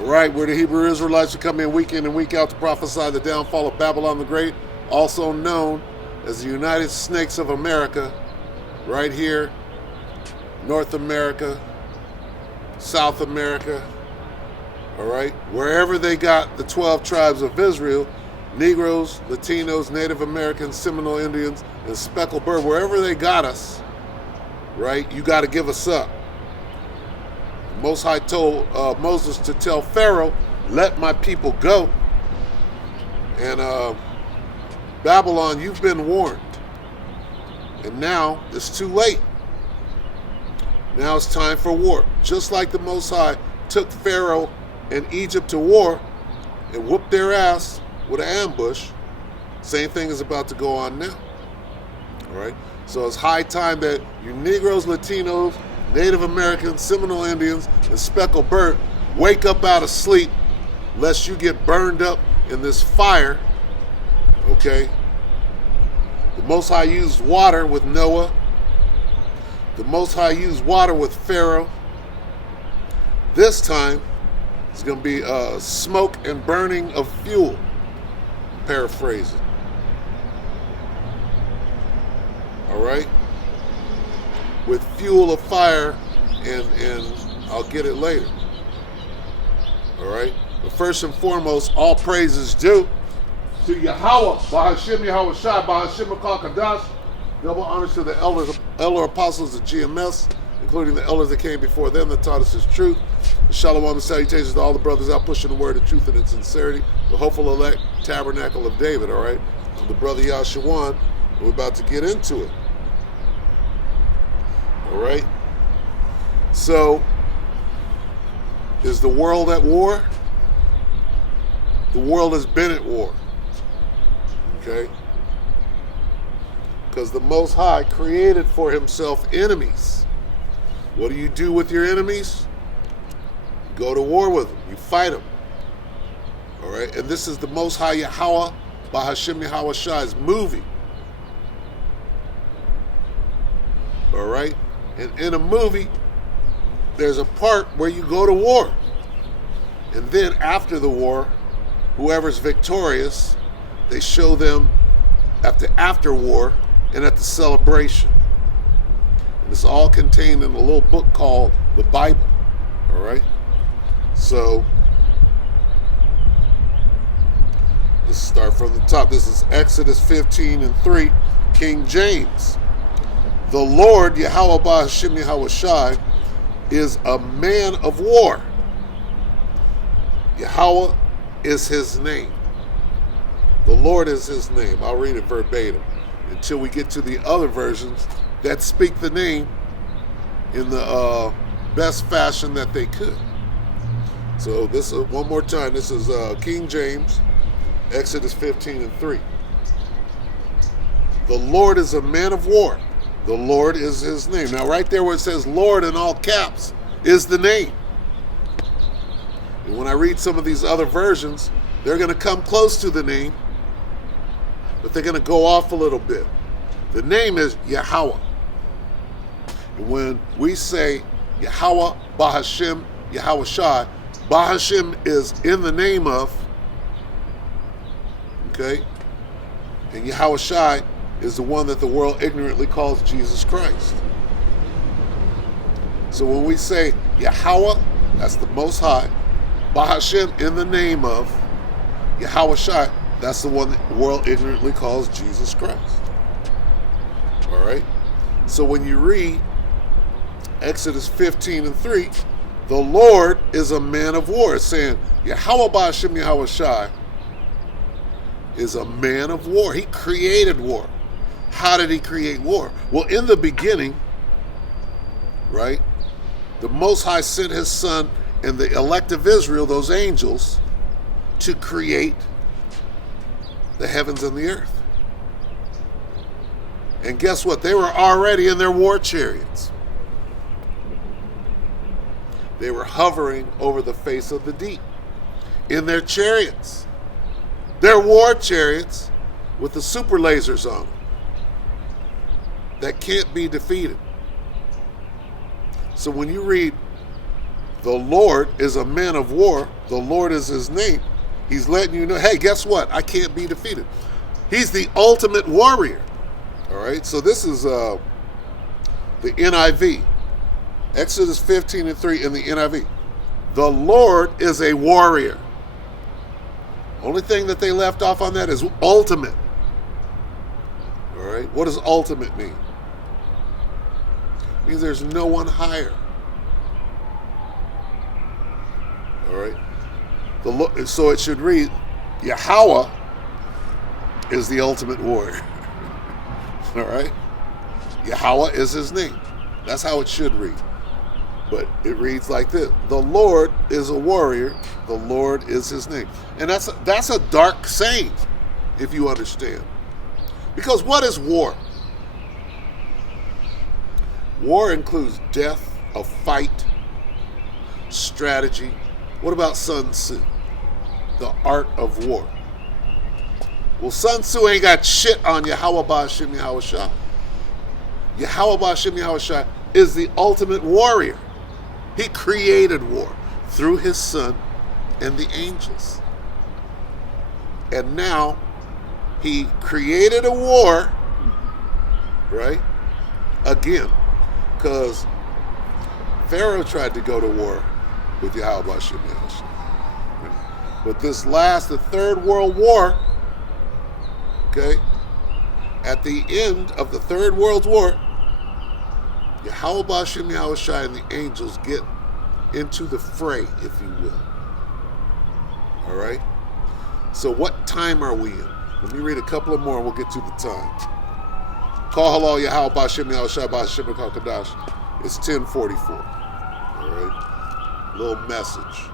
Right, where the Hebrew Israelites would come in week in and week out to prophesy the downfall of Babylon the Great, also known as the United Snakes of America, right here, North America, South America, all right? Wherever they got the 12 tribes of Israel, Negroes, Latinos, Native Americans, Seminole Indians, and Speckled Bird, wherever they got us, right, you got to give us up. Most High told Moses to tell Pharaoh, let my people go. And Babylon, you've been warned. And now it's too late. Now it's time for war. Just like the Most High took Pharaoh and Egypt to war and whooped their ass with an ambush, same thing is about to go on now. All right? So it's high time that you Negroes, Latinos, Native Americans, Seminole Indians, and Speckled Bird wake up out of sleep lest you get burned up in this fire, okay? The Most High used water with Noah. The Most High used water with Pharaoh. This time, it's going to be smoke and burning of fuel, paraphrasing. All right? With fuel of fire, and I'll get it later. All right? But first and foremost, all praises due to Yahweh, Bahashim Yahweh Shai, Bahashim Kadash. Double honors to the elder apostles of GMS, including the elders that came before them that taught us his truth. Shalom and salutations to all the brothers out pushing the word of truth and in sincerity. The hopeful elect tabernacle of David, all right? To the brother Yashawan, we're about to get into it. All right? So, is the world at war? The world has been at war. Okay? Because the Most High created for himself enemies. What do you do with your enemies? You go to war with them. You fight them. All right? And this is the Most High Yahweh, Bahashim Yahweh Shai's movie. All right? And in a movie, there's a part where you go to war. And then after the war, whoever's victorious, they show them after war and at the celebration. And it's all contained in a little book called the Bible. All right? So, let's start from the top. This is Exodus 15:3, King James. The Lord, Yahweh Bahashim Yahweh Shai, is a man of war. Yahweh is his name. The Lord is his name. I'll read it verbatim until we get to the other versions that speak the name in the best fashion that they could. So this is one more time. This is King James, Exodus 15:3. The Lord is a man of war. The Lord is his name. Now right there where it says Lord in all caps is the name. And when I read some of these other versions, they're going to come close to the name, but they're going to go off a little bit. The name is Yahweh. And when we say Yahweh, Bahashim, Yahweh Shai, Bahashim is in the name of, okay? And Yahweh Shai is the one that the world ignorantly calls Jesus Christ. So when we say Yahweh, that's the Most High. Bahashim in the name of Yahweh Shai, that's the one that the world ignorantly calls Jesus Christ. All right? So when you read Exodus 15:3, the Lord is a man of war. It's saying Yahweh Bahashim Yahweh Shai is a man of war. He created war. How did he create war? Well, in the beginning, right, the Most High sent his son and the elect of Israel, those angels, to create the heavens and the earth. And guess what? They were already in their war chariots. They were hovering over the face of the deep in their chariots. Their war chariots with the super lasers on them that can't be defeated. So when you read The Lord is a man of war. The Lord is his name. He's letting you know, hey, guess what? I can't be defeated. He's the ultimate warrior. All right, so this is the NIV. Exodus 15:3 in the NIV. The Lord is a warrior. Only thing that they left off on that is ultimate. All right, what does ultimate mean? It means there's no one higher. All right, so it should read, Yahweh is the ultimate warrior. All right, Yahweh is his name. That's how it should read. But it reads like this: the Lord is a warrior. The Lord is his name. And that's a dark saying, if you understand. Because what is war? War includes death, a fight, strategy. What about Sun Tzu? The art of war. Well, Sun Tzu ain't got shit on Yahweh Ba'Shem Yahweh Shah. Yahweh Ba'Shem Yahweh Shah is the ultimate warrior. He created war through his son and the angels. And now he created a war, right? Again, because Pharaoh tried to go to war with Yahweh Ba'Shem Yahweh Shah. But this the Third World War, okay, at the end of the Third World War, Yahweh Ba'Shem Yahweh Shai and the angels get into the fray, if you will. All right? So what time are we in? Let me read a couple of more and we'll get to the time. Call halal Yahweh Ba'Shem Yahweh Shai Ba'Shem Kadash. It's 10:44. All right? Little message.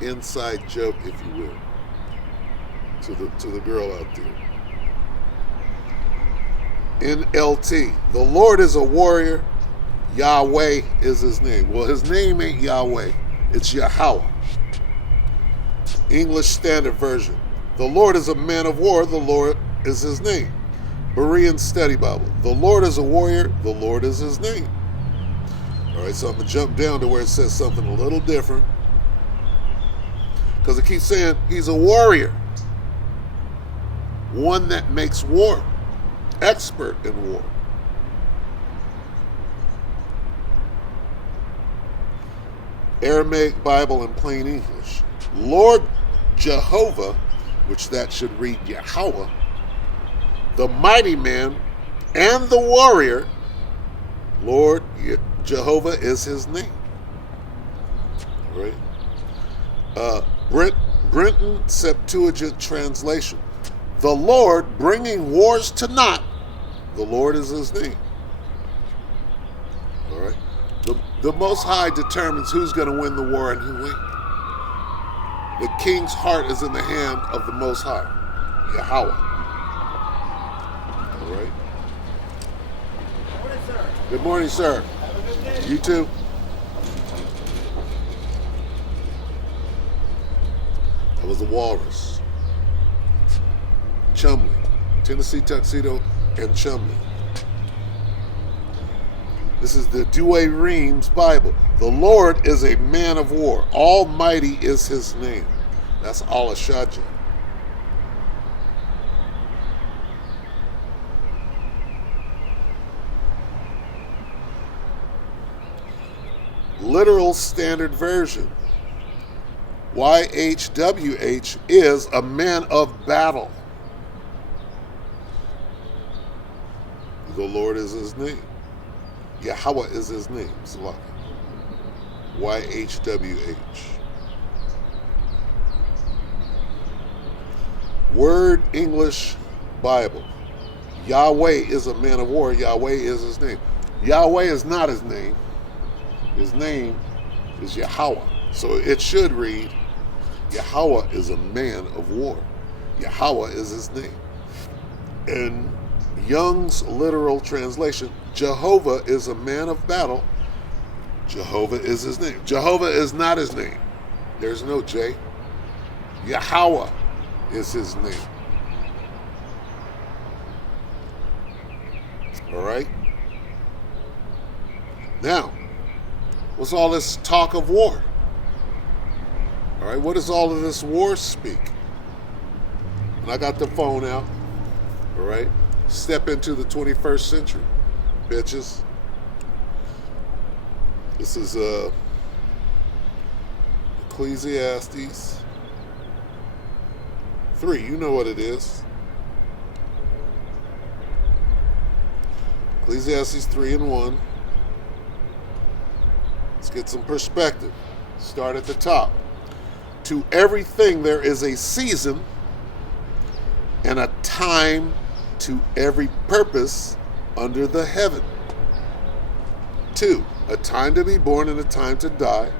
Inside joke, if you will, to the girl out there. NLT. The Lord is a warrior. Yahweh is his name. Well, his name ain't Yahweh. It's Yahweh. English Standard Version. The Lord is a man of war. The Lord is his name. Berean Study Bible. The Lord is a warrior. The Lord is his name. All right, so I'm going to jump down to where it says something a little different. Because it keeps saying he's a warrior. One that makes war. Expert in war. Aramaic Bible in plain English. Lord Jehovah, which that should read Yahweh, the mighty man and the warrior, Lord Jehovah is his name. All right. Brenton Septuagint translation. The Lord bringing wars to naught. The Lord is his name. All right. The Most High determines who's going to win the war and who ain't. The king's heart is in the hand of the Most High, Yahweh. All right. Good morning, sir. Good morning, sir. Have a good day. You too. That was the Walrus. Chumley. Tennessee Tuxedo and Chumley. This is the Douay Rheims Bible. The Lord is a man of war. Almighty is his name. That's Al-Ashajah. Literal Standard Version. YHWH is a man of battle. The Lord is his name. Yahweh is his name. Salah. YHWH. Word English Bible. Yahweh is a man of war. Yahweh is his name. Yahweh is not his name. His name is Yahweh. So it should read, Yahweh is a man of war. Yahweh is his name. In Young's literal translation, Jehovah is a man of battle. Jehovah is his name. Jehovah is not his name. There's no J. Yahweh is his name. All right? Now, What's all this talk of war? All right, what does all of this war speak? And I got the phone out. All right, step into the 21st century, bitches. This is Ecclesiastes 3. You know what it is. Ecclesiastes 3:1. Let's get some perspective. Start at the top. To everything there is a season and a time to every purpose under the heaven. 2, a time to be born and a time to die,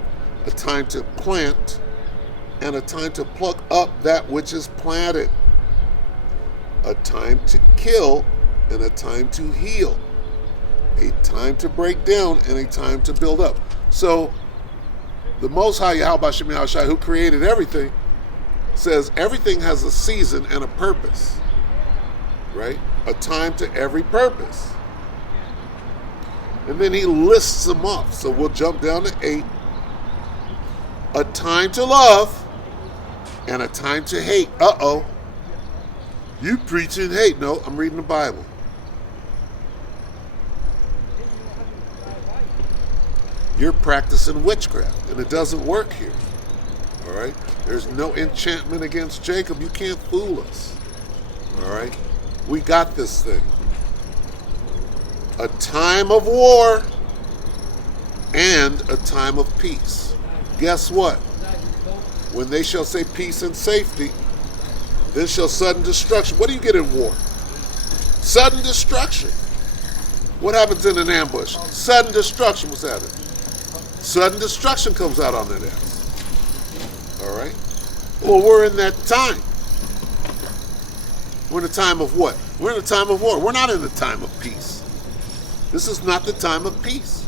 a time to plant and a time to pluck up that which is planted, a time to kill and a time to heal, a time to break down and a time to build up. So the Most High Yahweh Shem Yahushai, who created everything, says everything has a season and a purpose, right? A time to every purpose. And then he lists them off. So we'll jump down to 8. A time to love and a time to hate. Uh-oh. You preaching hate. No, I'm reading the Bible. You're practicing witchcraft, and it doesn't work here. All right? There's no enchantment against Jacob. You can't fool us. All right? We got this thing. A time of war and a time of peace. Guess what? When they shall say peace and safety, then shall sudden destruction. What do you get in war? Sudden destruction. What happens in an ambush? Sudden destruction. What's that? Sudden destruction comes out on that ass. All right? Well, we're in that time. We're in a time of what? We're in a time of war. We're not in a time of peace. This is not the time of peace.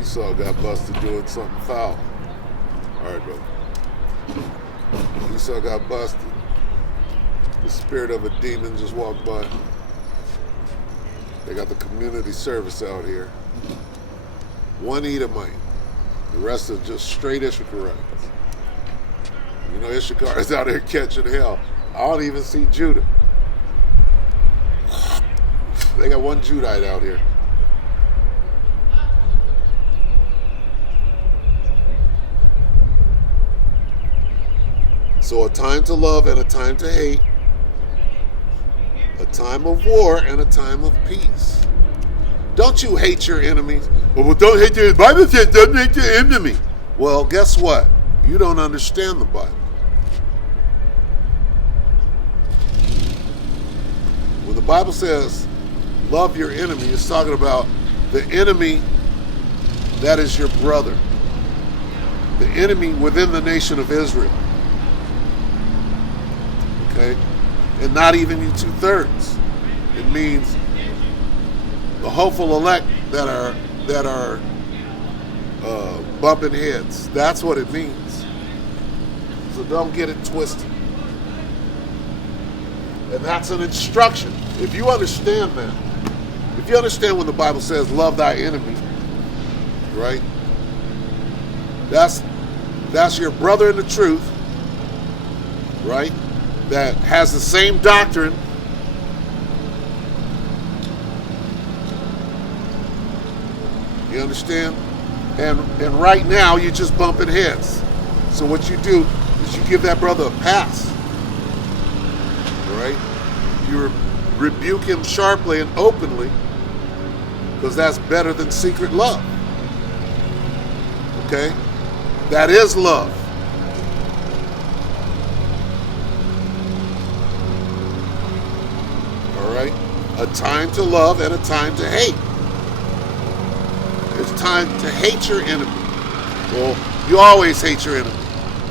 Esau got busted doing something foul. All right, brother. Esau got busted. The spirit of a demon just walked by. They got the community service out here. One Edomite. The rest are just straight Issacharites. You know, Issachar is out here catching hell. I don't even see Judah. They got one Judite out here. So a time to love and a time to hate, a time of war and a time of peace. Don't you hate your enemies? Well, don't hate your, the Bible says don't hate your enemy. Well, guess what? You don't understand the Bible. When the Bible says love your enemy, it's talking about the enemy that is your brother. The enemy within the nation of Israel. Okay? And not even you 2/3. It means the hopeful elect that are bumping heads. That's what it means. So don't get it twisted. And that's an instruction. If you understand that, if you understand when the Bible says love thy enemy, right? That's your brother in the truth, right? That has the same doctrine. You understand? And right now you're just bumping heads. So what you do is you give that brother a pass. All right? You rebuke him sharply and openly, because that's better than secret love. Okay? That is love. All right? A time to love and a time to hate. It's time to hate your enemy. Well, you always hate your enemy.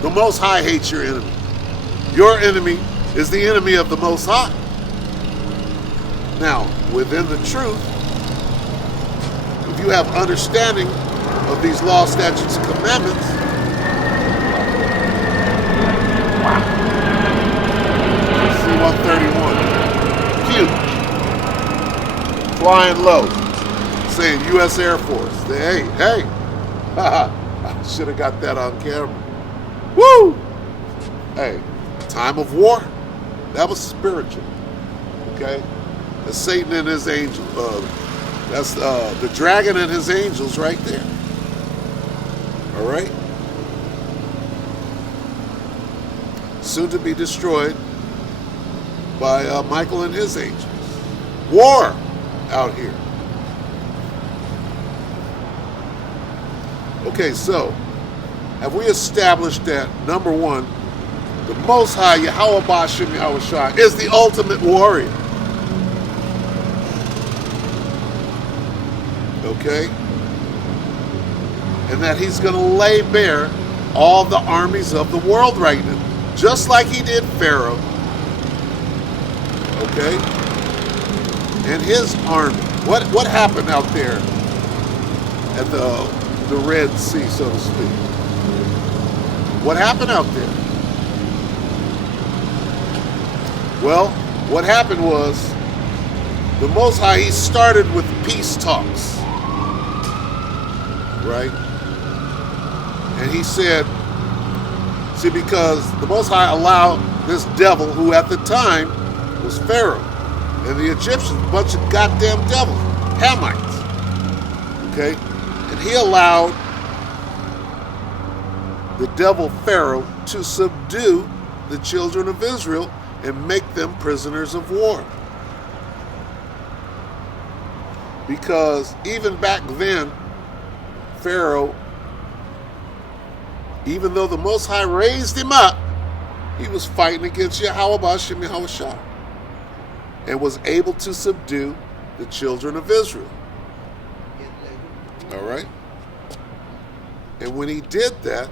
The Most High hates your enemy. Your enemy is the enemy of the Most High. Now, within the truth, if you have understanding of these laws, statutes, and commandments, C-131, huge, flying low, saying U.S. Air Force. Hey, I should have got that on camera. Woo! Hey, time of war, that was spiritual, okay? That's Satan and his angel. That's the dragon and his angels right there. All right? Soon to be destroyed by Michael and his angels. War out here. Okay, so have we established that, number one, the Most High, Yahweh Ba'Shem Yahweh Shai, is the ultimate warrior? Okay? And that he's going to lay bare all the armies of the world right now, just like he did Pharaoh. Okay? And his army. What happened out there at the Red Sea, so to speak? What happened out there? Well, what happened was the Most High, he started with peace talks. Right? And he said, see, because the Most High allowed this devil, who at the time was Pharaoh, and the Egyptians, a bunch of goddamn devils, Hamites. Okay? And he allowed the devil Pharaoh to subdue the children of Israel and make them prisoners of war. Because even back then, Pharaoh, even though the Most High raised him up, he was fighting against Yahweh Ba'Shem Yahweh Shai and was able to subdue the children of Israel. All right? And when he did that,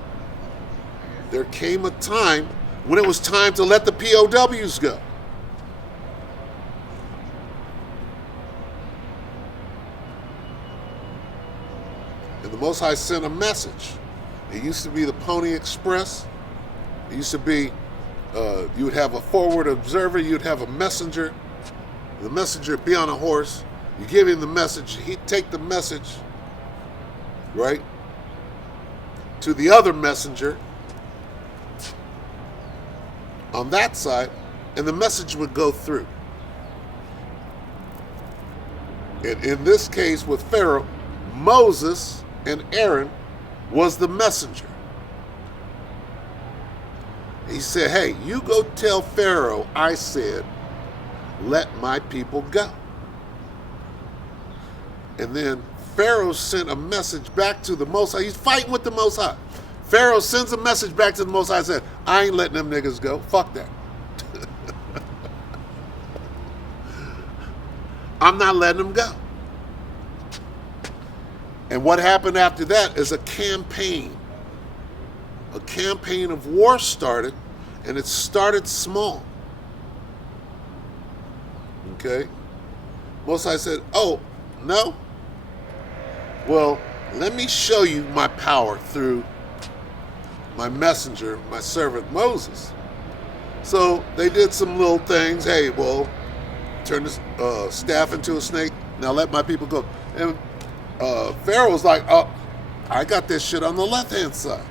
there came a time when it was time to let the POWs go. And the Most High sent a message. It used to be the Pony Express. It used to be, you would have a forward observer, you'd have a messenger. The messenger would be on a horse. You give him the message, he'd take the message, right, to the other messenger on that side, and the message would go through. And in this case with Pharaoh, Moses and Aaron was the messenger. He said, hey, you go tell Pharaoh I said, let my people go. And then Pharaoh sent a message back to the Most High. He's fighting with the Most High. Pharaoh sends a message back to the Most High and said, I ain't letting them niggas go. Fuck that. I'm not letting them go. And what happened after that is a campaign. A campaign of war started, and it started small. Okay? Most High said, oh, no? Well, let me show you my power through my messenger, my servant Moses. So they did some little things. Hey, well, turn the staff into a snake. Now let my people go. And Pharaoh was like, oh, I got this shit on the left-hand side.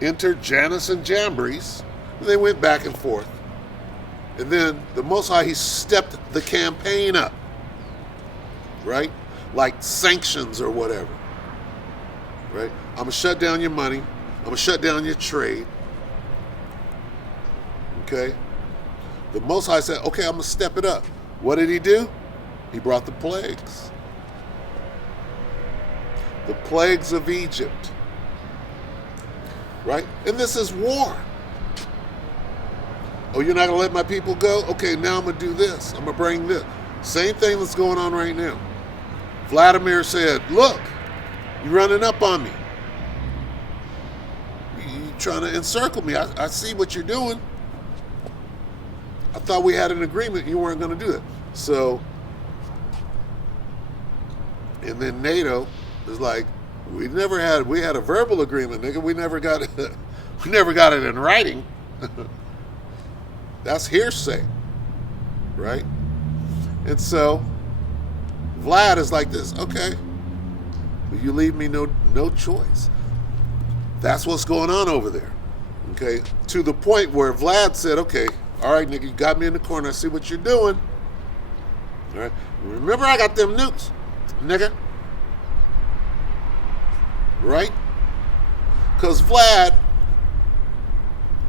Enter Janus and Jambres. And they went back and forth. And then the Most High, he stepped the campaign up. Right? Like sanctions or whatever. Right? I'm going to shut down your money. I'm going to shut down your trade. Okay? The Most High said, okay, I'm going to step it up. What did he do? He brought the plagues. The plagues of Egypt. Right? And this is war. Oh, you're not going to let my people go? Okay, now I'm going to do this. I'm going to bring this. Same thing that's going on right now. Vladimir said, look, you're running up on me. You're trying to encircle me. I see what you're doing. I thought we had an agreement you weren't going to do it. So, and then NATO is like, we had a verbal agreement, nigga. We never got it in writing. That's hearsay, right? And so Vlad is like this, okay, but you leave me no choice. That's what's going on over there, okay? To the point where Vlad said, okay, all right, nigga, you got me in the corner. I see what you're doing. All right, remember I got them nukes, nigga. Right? Because Vlad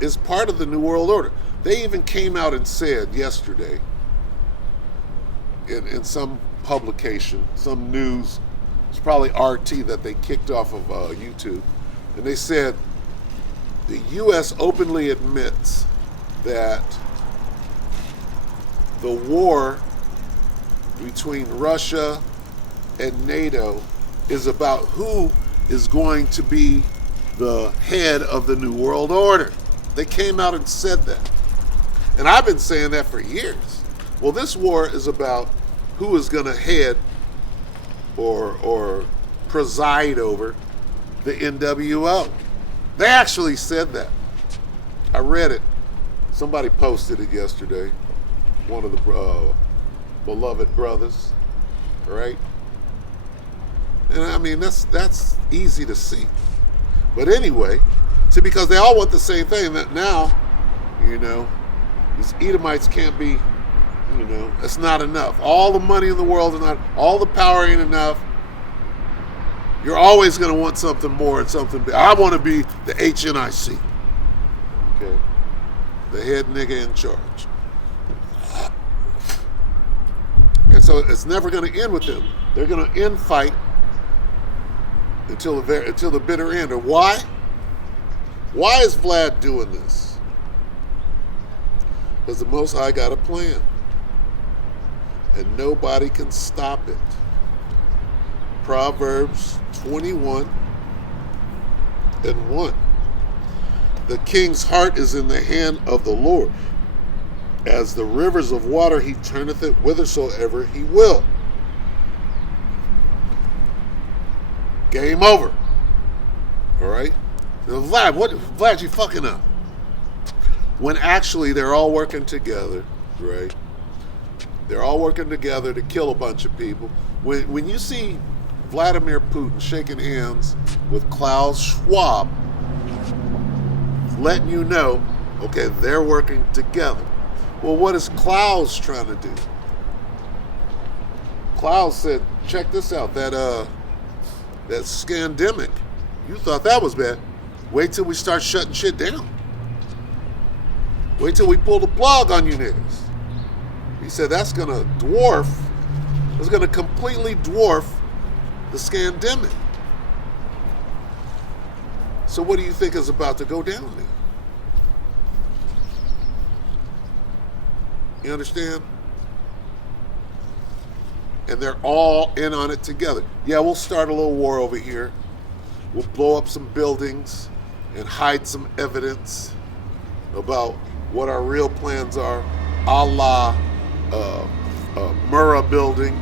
is part of the New World Order. They even came out and said yesterday in some publication, some news, it's probably RT that they kicked off of YouTube, and they said the U.S. openly admits that the war between Russia and NATO is about who is going to be the head of the New World Order. They came out and said that. And I've been saying that for years. Well, this war is about who is going to head or preside over the NWO. They actually said that. I read it. Somebody posted it yesterday. One of the beloved brothers, right? And I mean, that's easy to see. But anyway, because they all want the same thing, that now, these Edomites can't be, it's not enough. All the money in the world is not, all the power ain't enough. You're always going to want something more and something big. I want to be the HNIC. Okay? The head nigga in charge. And so it's never going to end with them. They're going to end fight until the bitter end. Or why? Why is Vlad doing this? Because the Most High got a plan. And nobody can stop it. Proverbs 21 and 1. The king's heart is in the hand of the Lord. As the rivers of water, he turneth it whithersoever he will. Game over. All right? Now, Vlad, you fucking up. When actually they're all working together, right? They're all working together to kill a bunch of people. When you see Vladimir Putin shaking hands with Klaus Schwab, letting you know, okay, they're working together. Well, what is Klaus trying to do? Klaus said, check this out, that scandemic. You thought that was bad. Wait till we start shutting shit down. Wait till we pull the plug on you niggas. He said that's going to completely dwarf the scandemic. So what do you think is about to go down there? You understand? And they're all in on it together. Yeah, we'll start a little war over here. We'll blow up some buildings and hide some evidence about what our real plans are, a la Murrah building,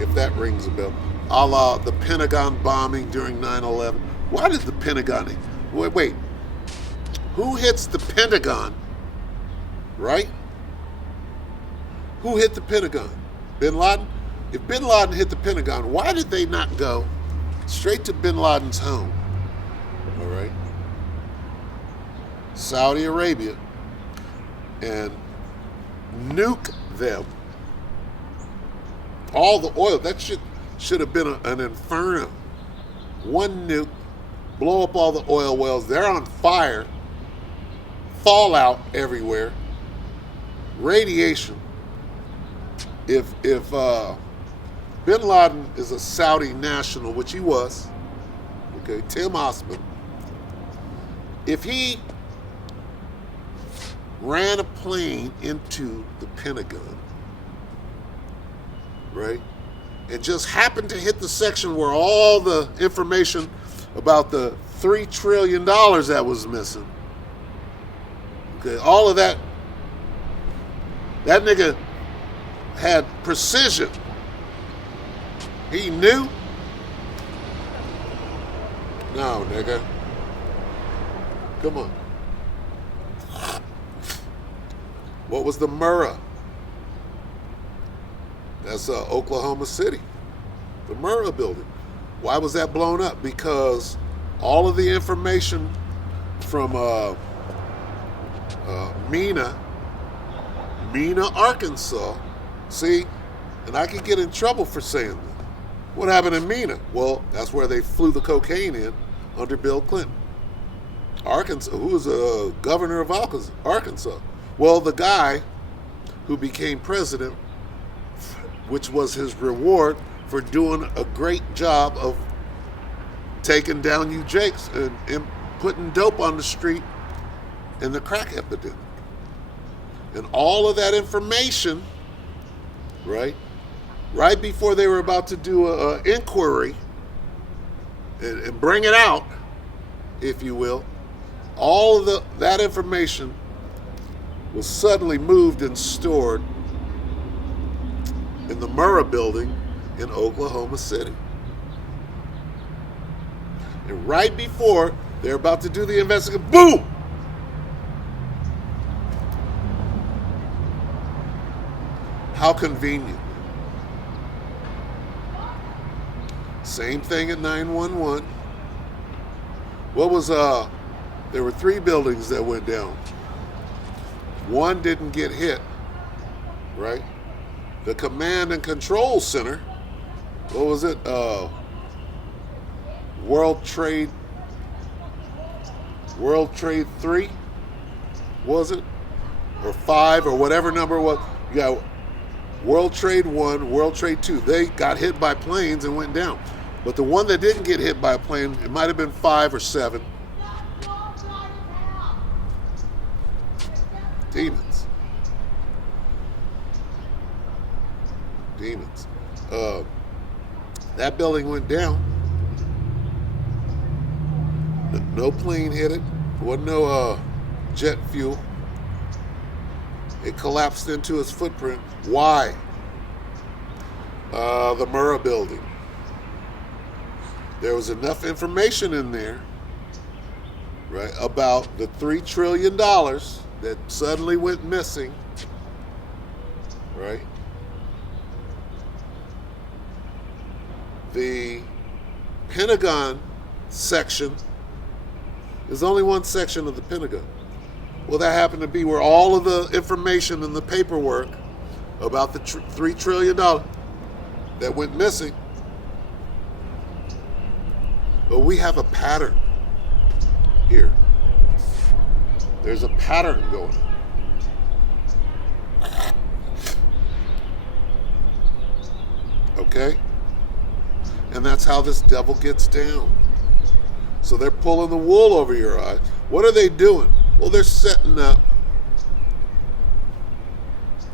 if that rings a bell, a la the Pentagon bombing during 9/11. Why did the Pentagon... Wait. Who hits the Pentagon, right? Who hit the Pentagon? Bin Laden? If Bin Laden hit the Pentagon, why did they not go straight to Bin Laden's home? All right? Saudi Arabia, and nuke them. All the oil, that should have been an inferno. One nuke, blow up all the oil wells. They're on fire. Fallout everywhere. Radiation. If Bin Laden is a Saudi national, which he was, okay, Tim Osman, if he ran a plane into the Pentagon, right, It just happened to hit the section where all the information about the $3 trillion that was missing. Okay, all of that. That nigga had precision. He knew. No, nigga. Come on. What was the Murrah? That's Oklahoma City. The Murrah building. Why was that blown up? Because all of the information from Mena, Arkansas. See, and I could get in trouble for saying that. What happened in Mena? Well, that's where they flew the cocaine in under Bill Clinton. Arkansas, who was a governor of Arkansas. Well, the guy who became president, which was his reward for doing a great job of taking down you Jakes and putting dope on the street in the crack epidemic. And all of that information, right before they were about to do an inquiry and bring it out, if you will, all of that information was suddenly moved and stored in the Murrah building in Oklahoma City. And right before they're about to do the investigation, boom! How convenient. Same thing at 911. What was, there were 3 buildings that went down. One didn't get hit, right? The Command and Control Center, what was it? World Trade 3, was it? Or 5, or whatever number it was. You got World Trade 1, World Trade 2. They got hit by planes and went down. But the one that didn't get hit by a plane, it might have been 5 or 7. Demons. That building went down. No plane hit it. Wasn't no jet fuel. It collapsed into its footprint. Why? The Murrah building. There was enough information in there, right, about the $3 trillion that suddenly went missing, right? The Pentagon section is only one section of the Pentagon. Well, that happened to be where all of the information and the paperwork about the $3 trillion that went missing. But we have a pattern here. There's a pattern going on. Okay? And that's how this devil gets down. So they're pulling the wool over your eyes. What are they doing? Well, they're setting up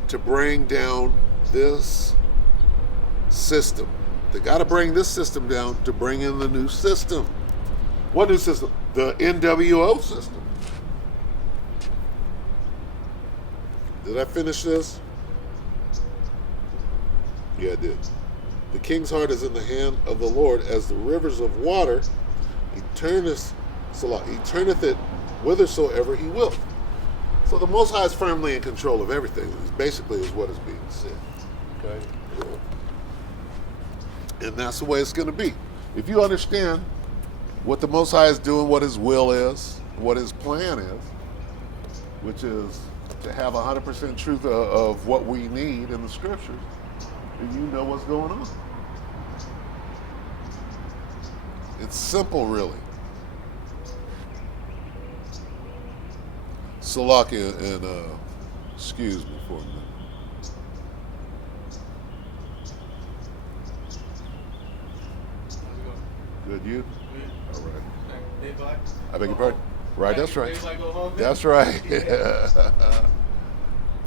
to bring down this system. They got to bring this system down to bring in the new system. What new system? The NWO system. Did I finish this? Yeah, I did. The king's heart is in the hand of the Lord as the rivers of water. He turneth it whithersoever he will. So the Most High is firmly in control of everything. Basically is what is being said. Okay? And that's the way it's going to be. If you understand what the Most High is doing, what his will is, what his plan is, which is to have 100% truth of what we need in the scriptures, then you know what's going on. It's simple, really. Salakia, and excuse me for a minute. Good, you? All right. I beg your pardon? Right, that's right. That's right.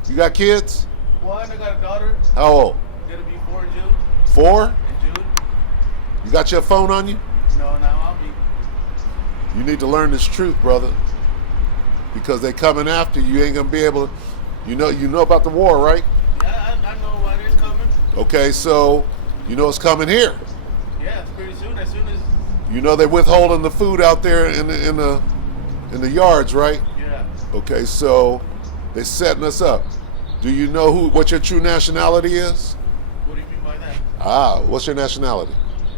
You got kids? One, I got a daughter. How old? Gonna be 4 in June. 4? In June? You got your phone on you? No, now I'll be. You need to learn this truth, brother. Because they coming after you. You ain't gonna be able to. You know about the war, right? Yeah, I know why they're coming. Okay, so you know it's coming here. Yeah, it's pretty soon. As soon as. You know they're withholding the food out there in the yards, right? Yeah. Okay, so they're setting us up. Do you know what your true nationality is? What do you mean by that? What's your nationality?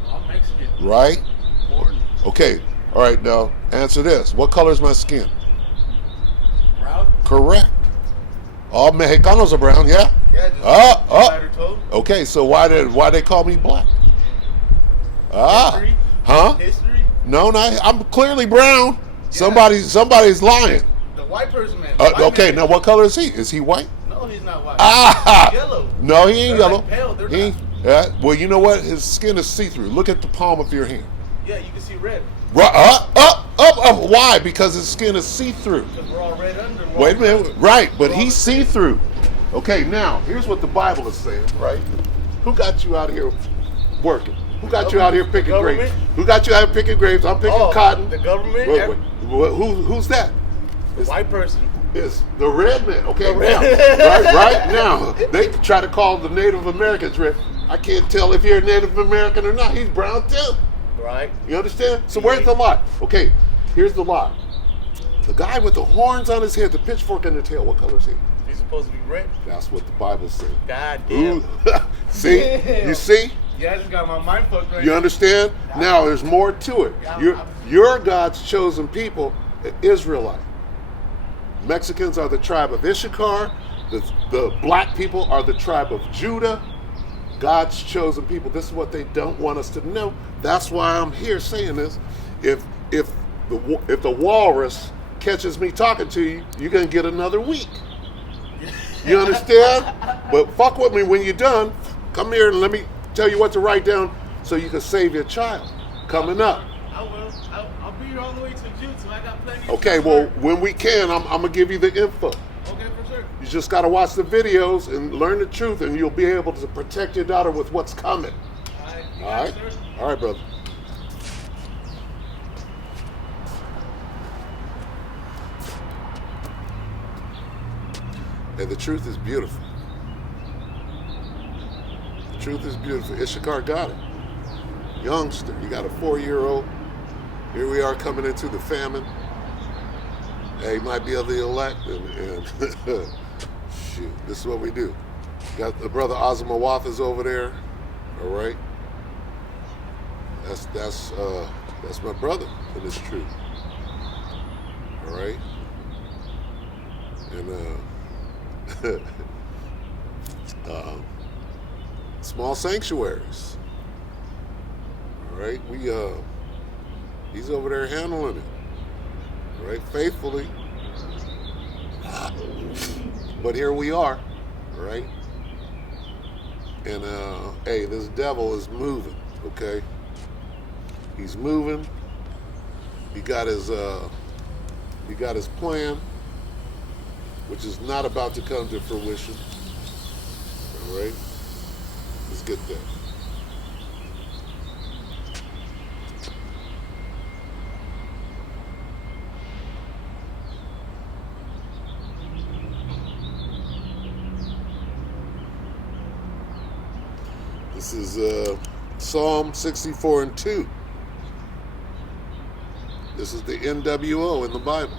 I'm Mexican. Right? Born Okay. All right, now answer this. What color is my skin? brown. Correct. All Mexicanos are brown, yeah? Yeah, just lighter tone. Okay, so why they call me black? History? Huh? History? No, I'm clearly brown. Yeah. Somebody's lying. The white person, man. Okay, man. now what color is he? Is he white? No, he's not white. He's yellow. No, he ain't They're yellow. like pale. They're He not. Yeah. Well, you know what? His skin is see-through. Look at the palm of your hand. Yeah, you can see red. Right, up. Why? Because his skin is see-through. Because we're all red under. Wait a minute. Right, but he's see-through. Okay, now, here's what the Bible is saying, right? Who got you out here working? Who got you out here picking grapes? Who got you out here picking grapes? I'm picking cotton. The government? Who's that? The white person. It's the red man. Okay, The now, red- right now, they try to call the Native Americans red. I can't tell if you're a Native American or not. He's brown too. Right. You understand? So where's the lie? Okay, here's the lie. The guy with the horns on his head, the pitchfork in the tail, what color is he? He's supposed to be red. That's what the Bible says. God damn. See? Damn. You see? Yeah, I just got my mind fucked right You understand? Now there's more to it. You're God's chosen people, Israelite. Mexicans are the tribe of Issachar. The black people are the tribe of Judah. God's chosen people. This is what they don't want us to know. That's why I'm here saying this. If the walrus catches me talking to you, you're gonna get another week. You understand? But fuck with me when you're done. Come here and let me tell you what to write down so you can save your child. Coming up. I will. I'll be here all the way to June, so I got plenty. Okay, well, when we can, I'm gonna give you the info. Okay, for sure. You just gotta watch the videos and learn the truth, and you'll be able to protect your daughter with what's coming. All right. All right? All right, brother. And the truth is beautiful. The truth is beautiful. Issachar got it. Youngster, you got a 4-year-old. Here we are coming into the famine. Hey, he might be of the elect, and shoot, this is what we do. Got the brother Azamowath is over there. All right. That's my brother in this truth. All right. And small sanctuaries. All right, he's over there handling it. All right, faithfully. But here we are. All right. And hey, this devil is moving. Okay. He's moving. He got his plan, which is not about to come to fruition. All right? Let's get that. This is Psalm 64 and 2. This is the NWO in the Bible.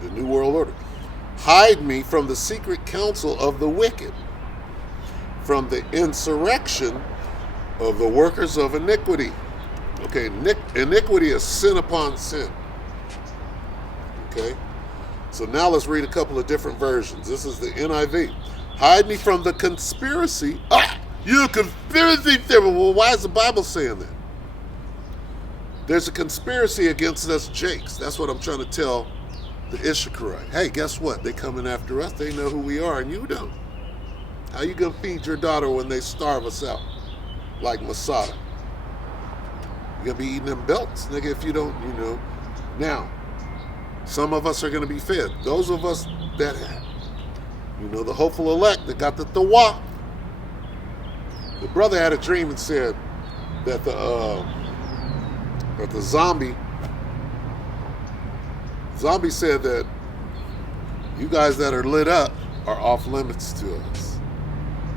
The New World Order. Hide me from the secret counsel of the wicked, from the insurrection of the workers of iniquity. Okay, iniquity is sin upon sin. Okay, so now let's read a couple of different versions. This is the NIV. Hide me from the conspiracy. You're a conspiracy theory. Well, why is the Bible saying that? There's a conspiracy against us Jakes. That's what I'm trying to tell the Issacharite. Hey, guess what? They coming after us. They know who we are, and you don't. How you gonna feed your daughter when they starve us out? Like Masada. You're gonna be eating them belts, nigga, if you don't, you know. Now, some of us are gonna be fed. Those of us that, you know, the hopeful elect that got the tawah. The brother had a dream and said that the zombie said that you guys that are lit up are off limits to us.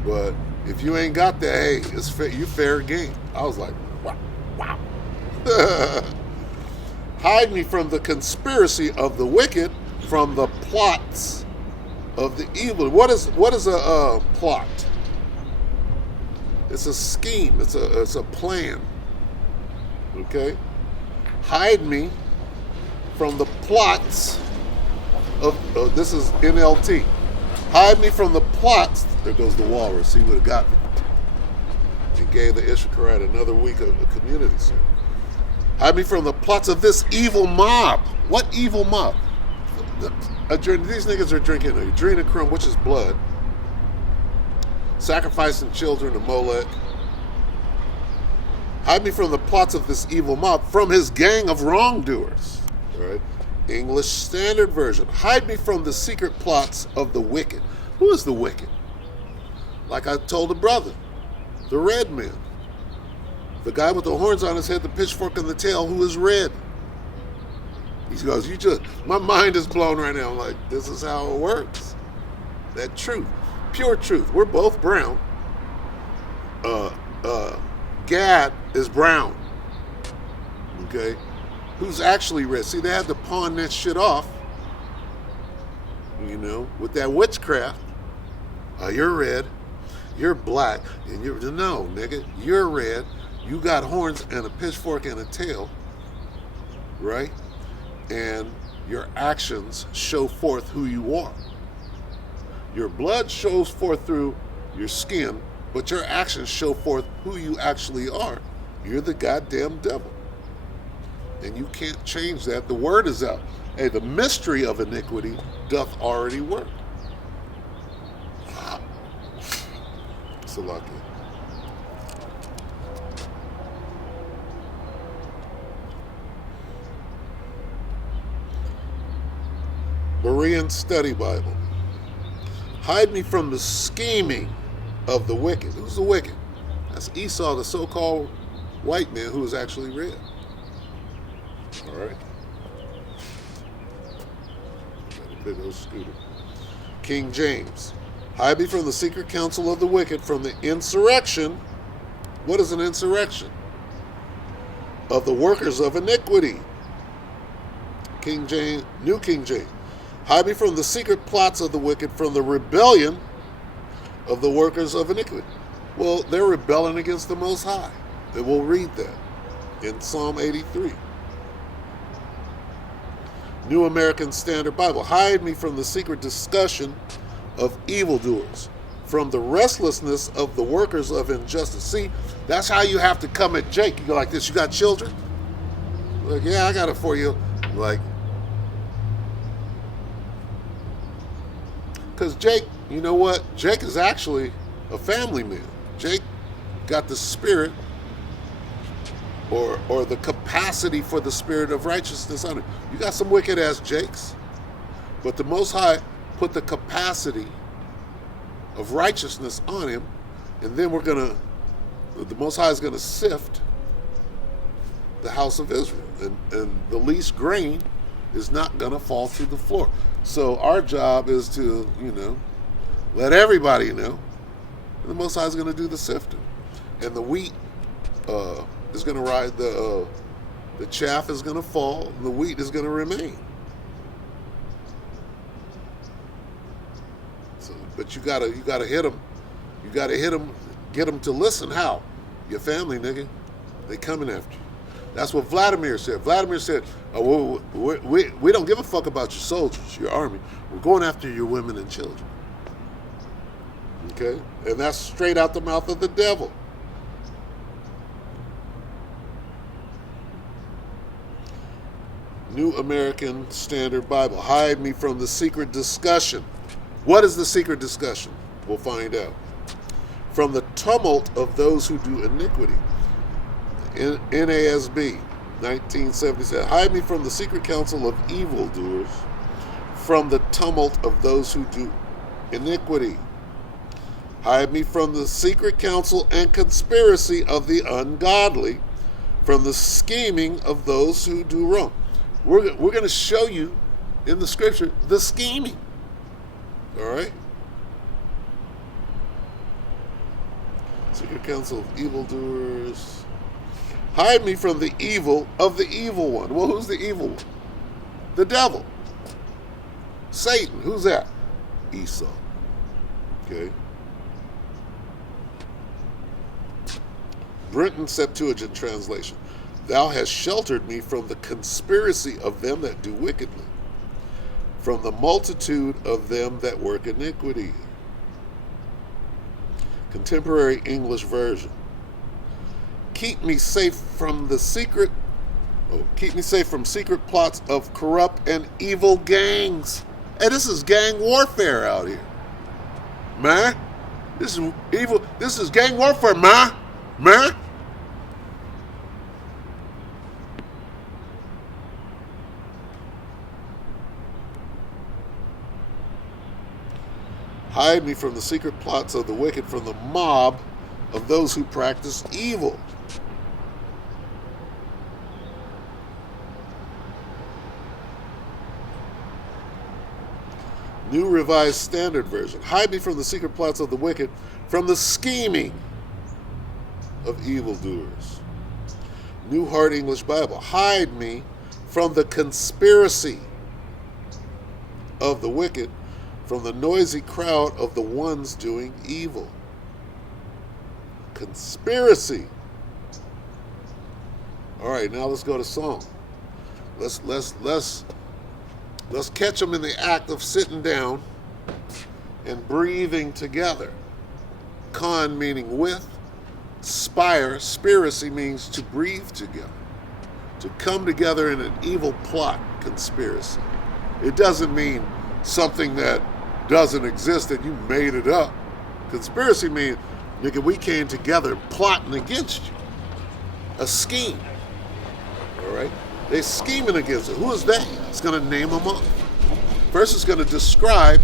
But if you ain't got that, hey, it's you fair game. I was like, wow. Hide me from the conspiracy of the wicked, from the plots of the evil. What is a plot? It's a scheme. It's a plan. Okay? Hide me from the plots of this is NLT. Hide me from the plots. There goes the walrus. He would have got me. And gave the Issacharite another week of community service. Hide me from the plots of this evil mob. What evil mob? These niggas are drinking adrenochrome, which is blood, sacrificing children to Molech. Hide me from the plots of this evil mob, from his gang of wrongdoers. All right? English Standard Version. Hide me from the secret plots of the wicked. Who is the wicked? Like I told the brother, the red man. The guy with the horns on his head, the pitchfork in the tail, who is red. He goes, my mind is blown right now. I'm like, this is how it works. That truth, pure truth. We're both brown. Gad is brown. Okay? Who's actually red? See, they had to pawn that shit off, with that witchcraft. You're red, you're black, and no, nigga, you're red. You got horns and a pitchfork and a tail, right? And your actions show forth who you are. Your blood shows forth through your skin, but your actions show forth who you actually are. You're the goddamn devil. And you can't change that. The word is out. Hey, the mystery of iniquity doth already work. It's a lucky. Berean Study Bible. Hide me from the scheming of the wicked. Who's the wicked? That's Esau, the so-called white man who is actually red. All right. Big old scooter. King James. Hide me from the secret counsel of the wicked, from the insurrection. What is an insurrection? Of the workers of iniquity. King James, New King James. Hide me from the secret plots of the wicked, from the rebellion of the workers of iniquity. Well, they're rebelling against the Most High. And we'll read that in Psalm 83. New American Standard Bible. Hide me from the secret discussion of evildoers, from the restlessness of the workers of injustice. See, that's how you have to come at Jake. You go like this. You got children? Like, yeah, I got it for you. Like, because Jake, you know what? Jake is actually a family man. Jake got the spirit or the capacity for the spirit of righteousness on it. You got some wicked ass Jakes, but the Most High put the capacity of righteousness on him, and then the Most High is gonna sift the house of Israel, and the least grain is not gonna fall through the floor. So our job is to, let everybody know. And the Most High is gonna do the sifting, and the wheat is going to ride the chaff is going to fall, and the wheat is going to remain. So, but you gotta hit them. You gotta hit them, get them to listen. How? Your family, nigga. They coming after you. That's what Vladimir said. Vladimir said, we don't give a fuck about your soldiers, your army. We're going after your women and children. Okay? And that's straight out the mouth of the devil. New American Standard Bible. Hide me from the secret discussion. What is the secret discussion? We'll find out. From the tumult of those who do iniquity. NASB 1977. Hide me from the secret counsel of evildoers, from the tumult of those who do iniquity. Hide me from the secret counsel and conspiracy of the ungodly, from the scheming of those who do wrong. We're going to show you in the scripture the scheming. All right? Secret counsel of evildoers. Hide me from the evil of the evil one. Well, who's the evil one? The devil. Satan. Who's that? Esau. Okay. Brenton Septuagint translation. Thou hast sheltered me from the conspiracy of them that do wickedly, from the multitude of them that work iniquity. Contemporary English version. Keep me safe from secret plots of corrupt and evil gangs. Hey, this is gang warfare out here. Man, this is evil. This is gang warfare, man. Hide me from the secret plots of the wicked, from the mob of those who practice evil. New Revised Standard Version. Hide me from the secret plots of the wicked, from the scheming of evildoers. New Hard English Bible. Hide me from the conspiracy of the wicked, from the noisy crowd of the ones doing evil. Conspiracy. All right, now let's go to song. Let's catch them in the act of sitting down and breathing together. Con meaning with, spire, spiracy means to breathe together, to come together in an evil plot, conspiracy. It doesn't mean something that doesn't exist and you made it up. Conspiracy means, nigga, we came together plotting against you. A scheme. All right? They're scheming against it. Who is that? It's going to name them up. First, it's going to describe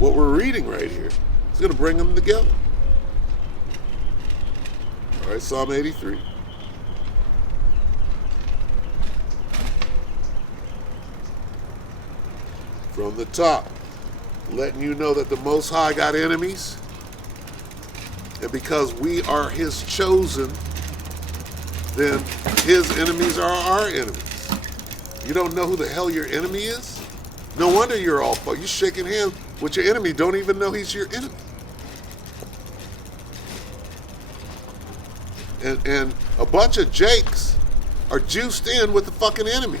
what we're reading right here. It's going to bring them together. All right, Psalm 83. From the top, letting you know that the Most High got enemies. And because we are His chosen, then His enemies are our enemies. You don't know who the hell your enemy is? No wonder you're all fucked. You're shaking hands with your enemy, don't even know he's your enemy. And a bunch of Jakes are juiced in with the fucking enemy.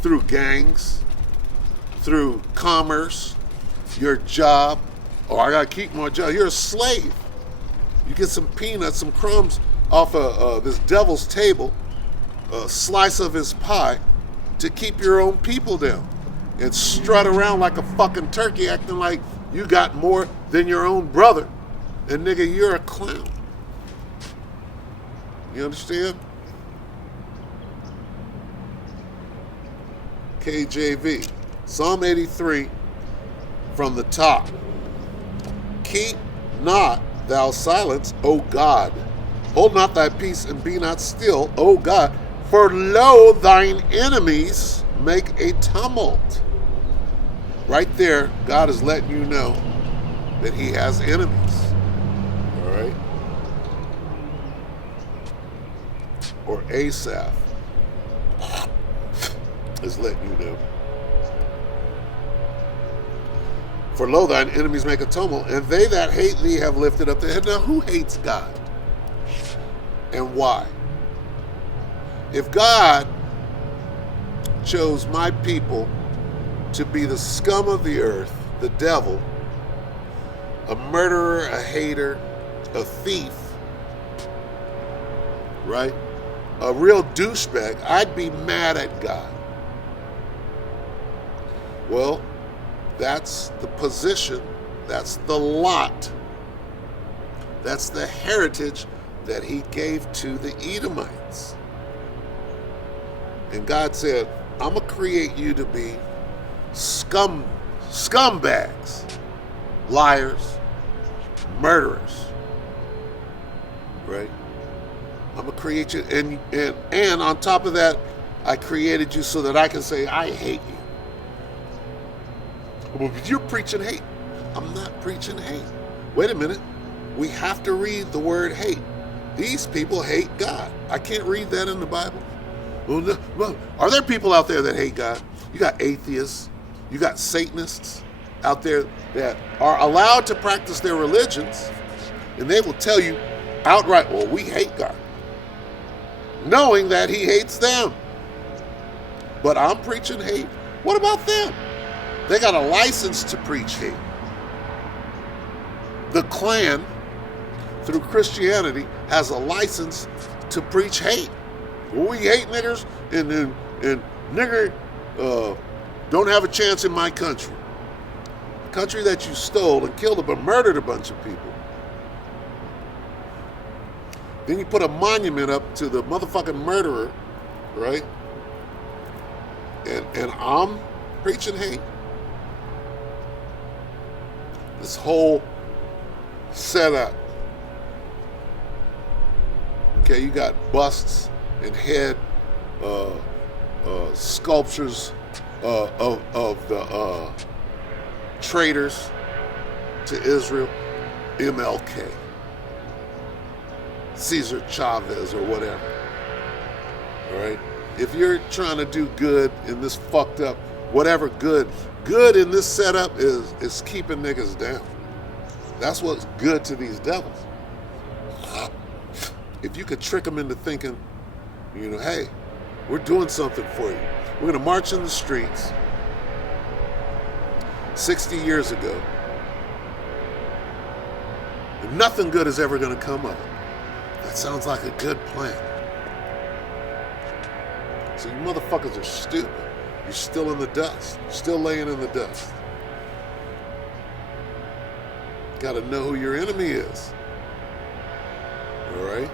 Through gangs, through commerce, your job. Oh, I gotta keep my job. You're a slave. You get some peanuts, some crumbs off of this devil's table, a slice of his pie, to keep your own people down. And strut around like a fucking turkey, acting like you got more than your own brother. And nigga, you're a clown. You understand? KJV. Psalm 83 from the top. Keep not thou silence, O God. Hold not thy peace and be not still, O God. For lo, thine enemies make a tumult. Right there, God is letting you know that He has enemies. All right? Or Asaph is letting you know. For lo, thine enemies make a tumult, and they that hate thee have lifted up their head. Now, who hates God? And why? If God chose my people to be the scum of the earth, the devil, a murderer, a hater, a thief, right? A real douchebag, I'd be mad at God. Well, that's the position, that's the lot, that's the heritage that He gave to the Edomites. And God said, I'm going to create you to be scumbags, liars, murderers. Right? I'm going to create you. And on top of that, I created you so that I can say, I hate you. Well, you're preaching hate. I'm not preaching hate. Wait a minute. We have to read the word hate. These people hate God. I can't read that in the Bible. Well, are there people out there that hate God? You got atheists. You got Satanists out there that are allowed to practice their religions, and they will tell you outright, well, we hate God, knowing that he hates them. But I'm preaching hate. What about them? They got a license to preach hate. The Klan, through Christianity, has a license to preach hate. Well, we hate niggers, and nigger don't have a chance in my country. The country that you stole and killed but murdered a bunch of people. Then you put a monument up to the motherfucking murderer, right? And I'm preaching hate. This whole setup. Okay, you got busts and head sculptures of the traitors to Israel, MLK, Cesar Chavez, or whatever. All right? If you're trying to do good in this fucked up, whatever good in this setup is keeping niggas down. That's what's good to these devils. If you could trick them into thinking, hey, we're doing something for you. We're going to march in the streets 60 years ago. And nothing good is ever going to come of it. That sounds like a good plan. So you motherfuckers are stupid. You're still in the dust. You're still laying in the dust. Got to know who your enemy is. All right?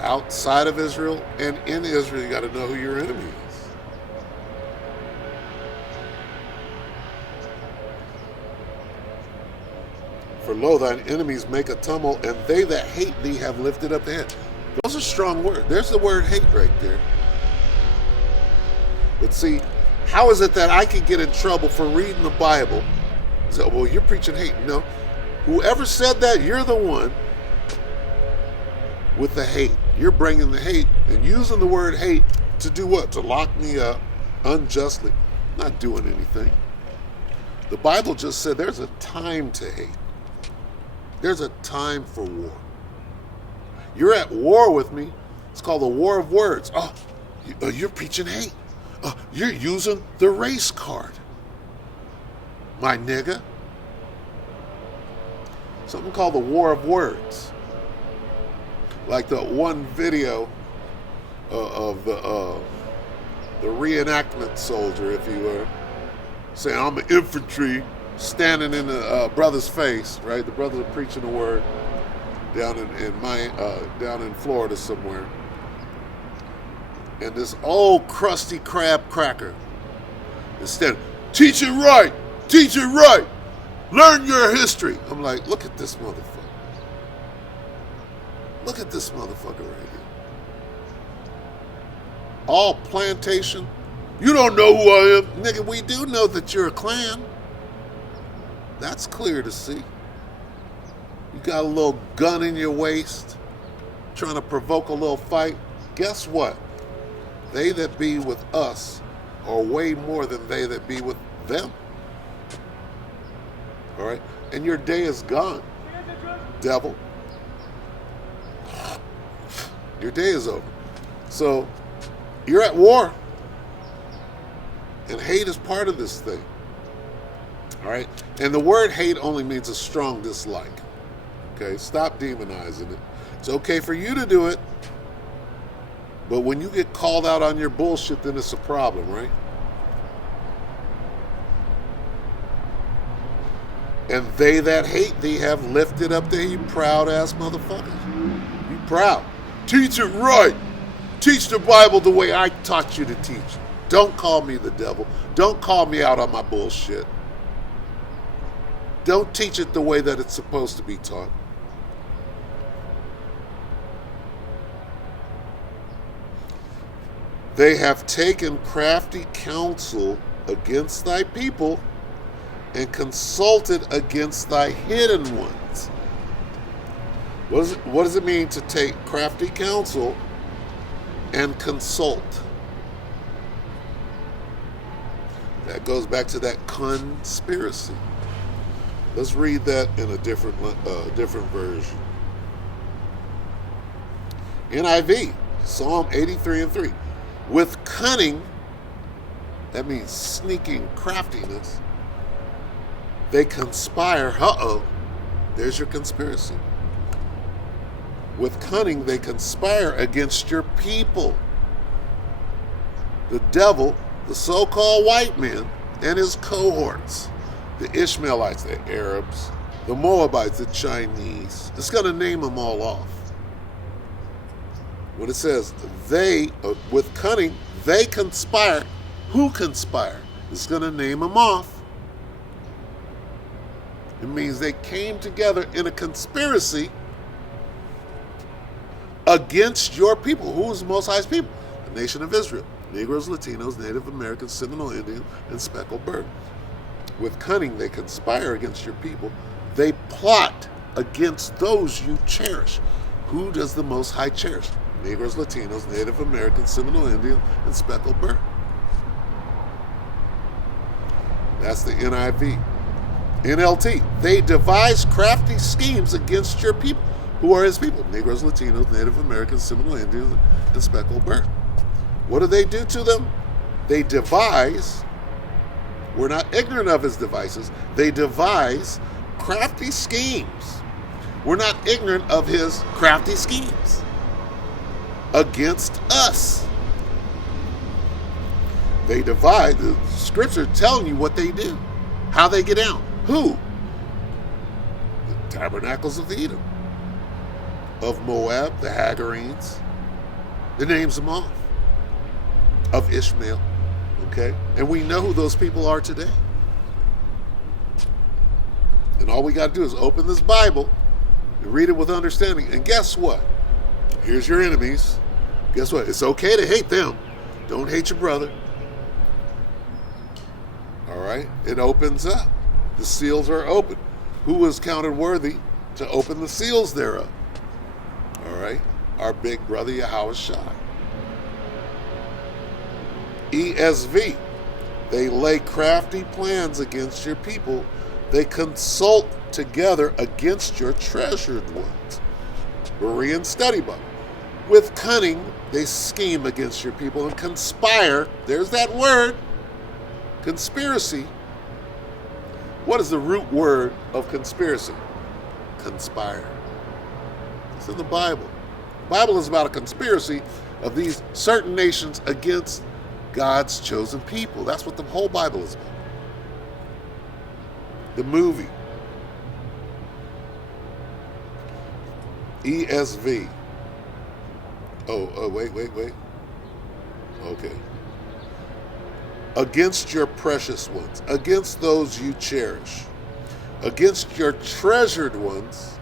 Outside of Israel and in Israel, you got to know who your enemy is. For lo, thine enemies make a tumult, and they that hate thee have lifted up their head. Those are strong words. There's the word hate right there. But see, how is it that I can get in trouble for reading the Bible? So, well, you're preaching hate. No. Whoever said that, you're the one with the hate. You're bringing the hate and using the word hate to do what? To lock me up unjustly. Not doing anything. The Bible just said there's a time to hate. There's a time for war. You're at war with me. It's called the war of words. Oh, you're preaching hate. You're using the race card, my nigga. Something called the war of words. Like the one video of the reenactment soldier, if you were, saying, I'm an infantry, standing in the brother's face, right? The brothers are preaching the word down in Florida somewhere. And this old crusty crab cracker, instead, teach it right, learn your history. I'm like, look at this motherfucker. Look at this motherfucker right here. All plantation. You don't know who I am. Nigga, we do know that you're a Klan. That's clear to see. You got a little gun in your waist, trying to provoke a little fight. Guess what? They that be with us are way more than they that be with them. All right? And your day is gone, devil. Your day is over. So, you're at war. And hate is part of this thing. All right? And the word hate only means a strong dislike. Okay? Stop demonizing it. It's okay for you to do it. But when you get called out on your bullshit, then it's a problem, right? And they that hate thee have lifted up their, you proud ass motherfuckers. You proud. Teach it right. Teach the Bible the way I taught you to teach. Don't call me the devil. Don't call me out on my bullshit. don't teach it the way that it's supposed to be taught. They have taken crafty counsel against thy people and consulted against thy hidden ones. What does it mean to take crafty counsel and consult? That goes back to that conspiracy. Let's read that in a different version. NIV, Psalm 83:3. With cunning, that means sneaking craftiness, they conspire. There's your conspiracy. With cunning, they conspire against your people. The devil, the so-called white man, and his cohorts, the Ishmaelites, the Arabs, the Moabites, the Chinese. It's going to name them all off. When it says they, with cunning, they conspire, who conspire? It's going to name them off. It means they came together in a conspiracy against your people. Who is the Most High's people? The nation of Israel. Negroes, Latinos, Native Americans, Seminole Indians, and Speckled Bird. With cunning, they conspire against your people. They plot against those you cherish. Who does the Most High cherish? Negroes, Latinos, Native Americans, Seminole Indians, and Speckled Bird. That's the NIV. NLT. They devise crafty schemes against your people. Who are his people? Negroes, Latinos, Native Americans, Seminole Indians, and Speckled Bird. What do they do to them? They devise, we're not ignorant of his devices, they devise crafty schemes. We're not ignorant of his crafty schemes against us. They divide, the scripture telling you what they do, how they get out. Who? The tabernacles of the Edom, of Moab, the Hagarenes. It names them off. Of Ishmael, okay? And we know who those people are today. And all we got to do is open this Bible and read it with understanding. And guess what? Here's your enemies. Guess what? It's okay to hate them. Don't hate your brother. All right? It opens up. The seals are open. Who was counted worthy to open the seals thereof? All right? Our big brother Yahushua. ESV. They lay crafty plans against your people. They consult together against your treasured ones. Berean Study Bible. With cunning, they scheme against your people and conspire. There's that word. Conspiracy. What is the root word of conspiracy? Conspire. It's in the Bible. The Bible is about a conspiracy of these certain nations against God's chosen people. That's what the whole Bible is about. The movie. ESV. Wait. Okay. Against your precious ones, against those you cherish, against your treasured ones,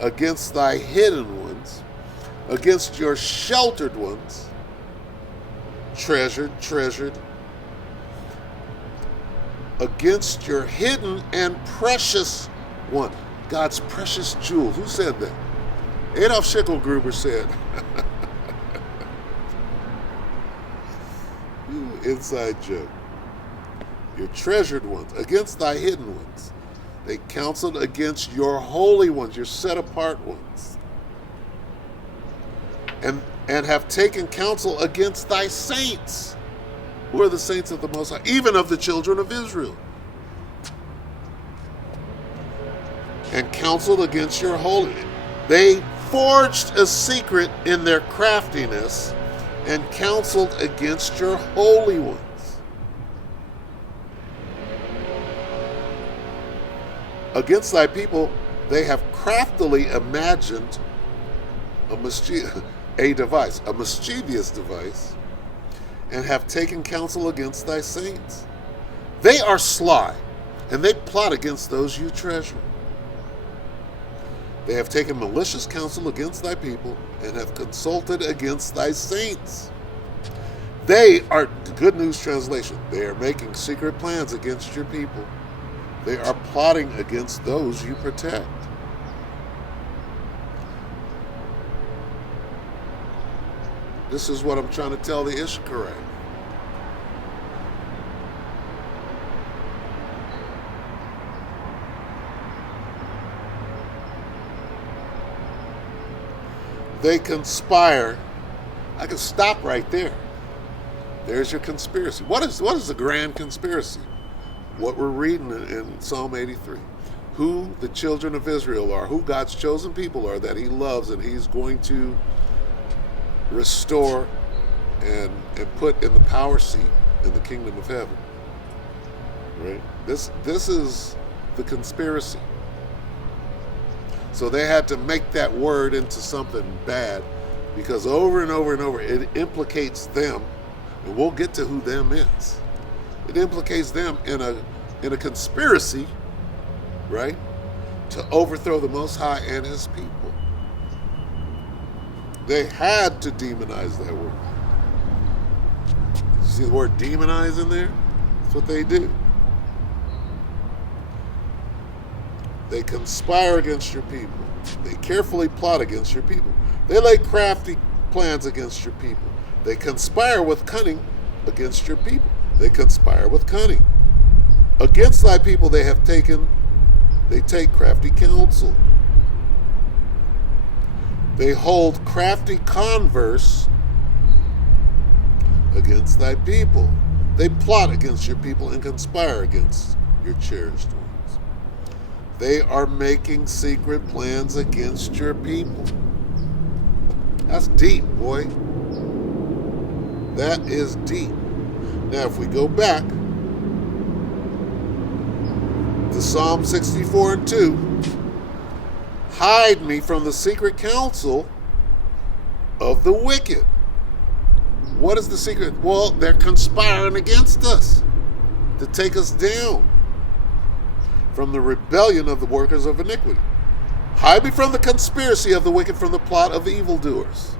against thy hidden ones, against your sheltered ones, treasured, against your hidden and precious one, God's precious jewel. Who said that? Adolf Schicklgruber said. Inside joke. Your treasured ones, against thy hidden ones. They counseled against your holy ones, your set apart ones. And have taken counsel against thy saints. Who are the saints of the Most High? Even of the children of Israel. And counseled against your holy. They forged a secret in their craftiness and counseled against your holy ones. Against thy people, they have craftily imagined a mischievous device, and have taken counsel against thy saints. They are sly. and they plot against those you treasure. They have taken malicious counsel against thy people and have consulted against thy saints. They are, Good News Translation, they are making secret plans against your people. They are plotting against those you protect. This is what I'm trying to tell the Issachar. They conspire. I can stop right there. There's your conspiracy. What is the grand conspiracy? What we're reading in Psalm 83. Who the children of Israel are, who God's chosen people are that he loves and he's going to restore and put in the power seat in the kingdom of heaven. Right? This is the conspiracy. So they had to make that word into something bad because over and over and over it implicates them, and we'll get to who them is. It implicates them in a conspiracy, right, to overthrow the Most High and his people. They had to demonize that word. See the word demonize in there? That's what they do. They conspire against your people. They carefully plot against your people. They lay crafty plans against your people. They conspire with cunning against your people. They conspire with cunning. Against thy people they take crafty counsel. They hold crafty converse against thy people. They plot against your people and conspire against your cherished ones. They are making secret plans against your people. That's deep, boy. That is deep. Now, if we go back to Psalm 64 and 2, hide me from the secret counsel of the wicked. What is the secret? Well, they're conspiring against us to take us down. From the rebellion of the workers of iniquity. Hide me from the conspiracy of the wicked, from the plot of evildoers.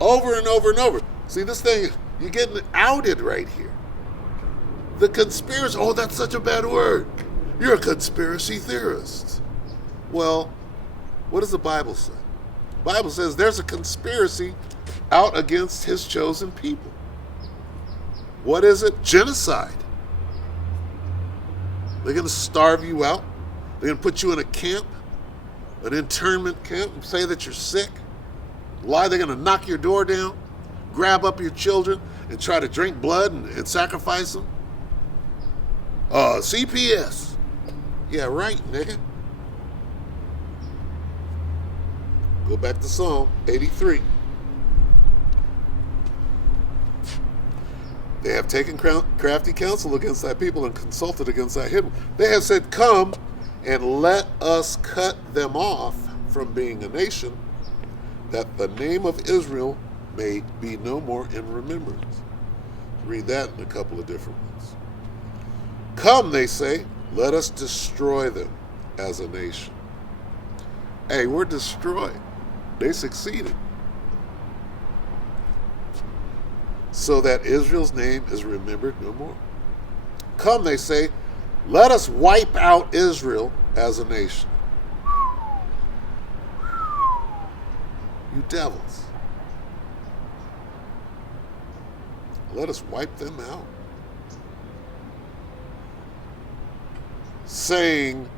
Over and over and over. See, this thing, you're getting outed right here. The conspiracy, oh, that's such a bad word. You're a conspiracy theorist. Well, what does the Bible say? The Bible says there's a conspiracy out against his chosen people. What is it? Genocide. They're going to starve you out. They're going to put you in a camp, an internment camp, and say that you're sick. Lie, they're going to knock your door down, grab up your children, and try to drink blood and sacrifice them. CPS. Yeah, right, nigga. Go back to Psalm 83. They have taken crafty counsel against thy people and consulted against thy hidden. They have said, come and let us cut them off from being a nation, that the name of Israel may be no more in remembrance. Read that in a couple of different ones. Come, they say, let us destroy them as a nation. Hey, we're destroyed. They succeeded. So that Israel's name is remembered no more. Come, they say, let us wipe out Israel as a nation. You devils. Let us wipe them out. Saying,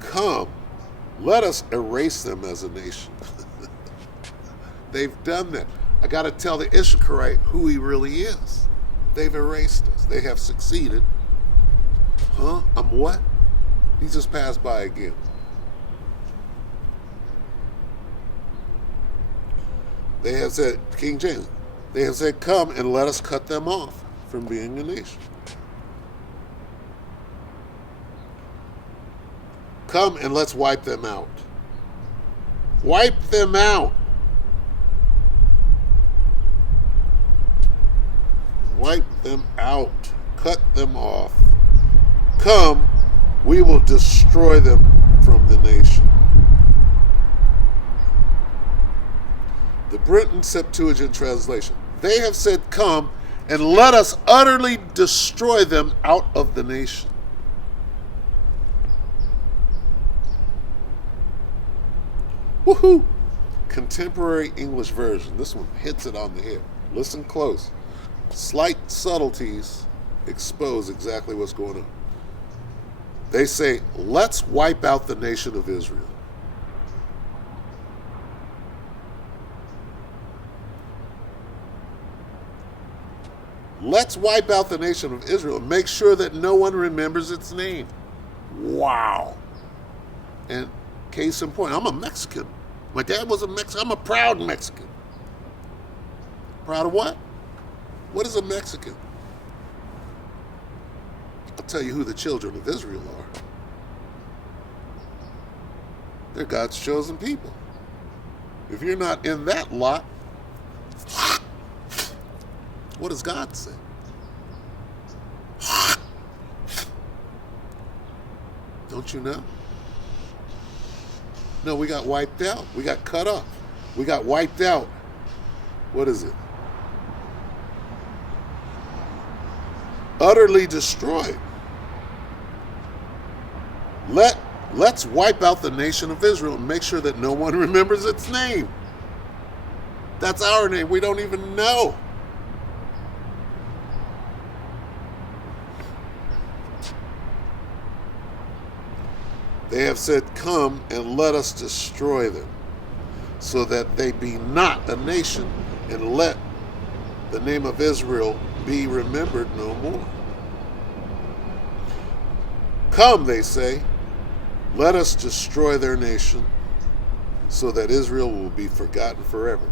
come, let us erase them as a nation. They've done that. I got to tell the Issacharite who he really is. They've erased us. They have succeeded. Huh? I'm what? He just passed by again. They have said, King James, they have said, come and let us cut them off from being a nation. Come and let's wipe them out. Wipe them out. Wipe them out. Cut them off. Come, we will destroy them from the nation. The Britain Septuagint translation. They have said, come and let us utterly destroy them out of the nation. Woohoo! Contemporary English version. This one hits it on the head. Listen close. Slight subtleties expose exactly what's going on. They say, let's wipe out the nation of Israel. Let's wipe out the nation of Israel and make sure that no one remembers its name. Wow. And case in point, I'm a Mexican. My dad was a Mexican. I'm a proud Mexican. Proud of what? What is a Mexican? I'll tell you who the children of Israel are. They're God's chosen people. If you're not in that lot, what does God say? Don't you know? No, we got wiped out. We got cut off. We got wiped out. What is it? Utterly destroyed. Let's wipe out the nation of Israel and make sure that no one remembers its name. That's our name. We don't even know. They have said, come and let us destroy them, so that they be not a nation, and let the name of Israel be remembered no more. Come, they say, let us destroy their nation, so that Israel will be forgotten forever.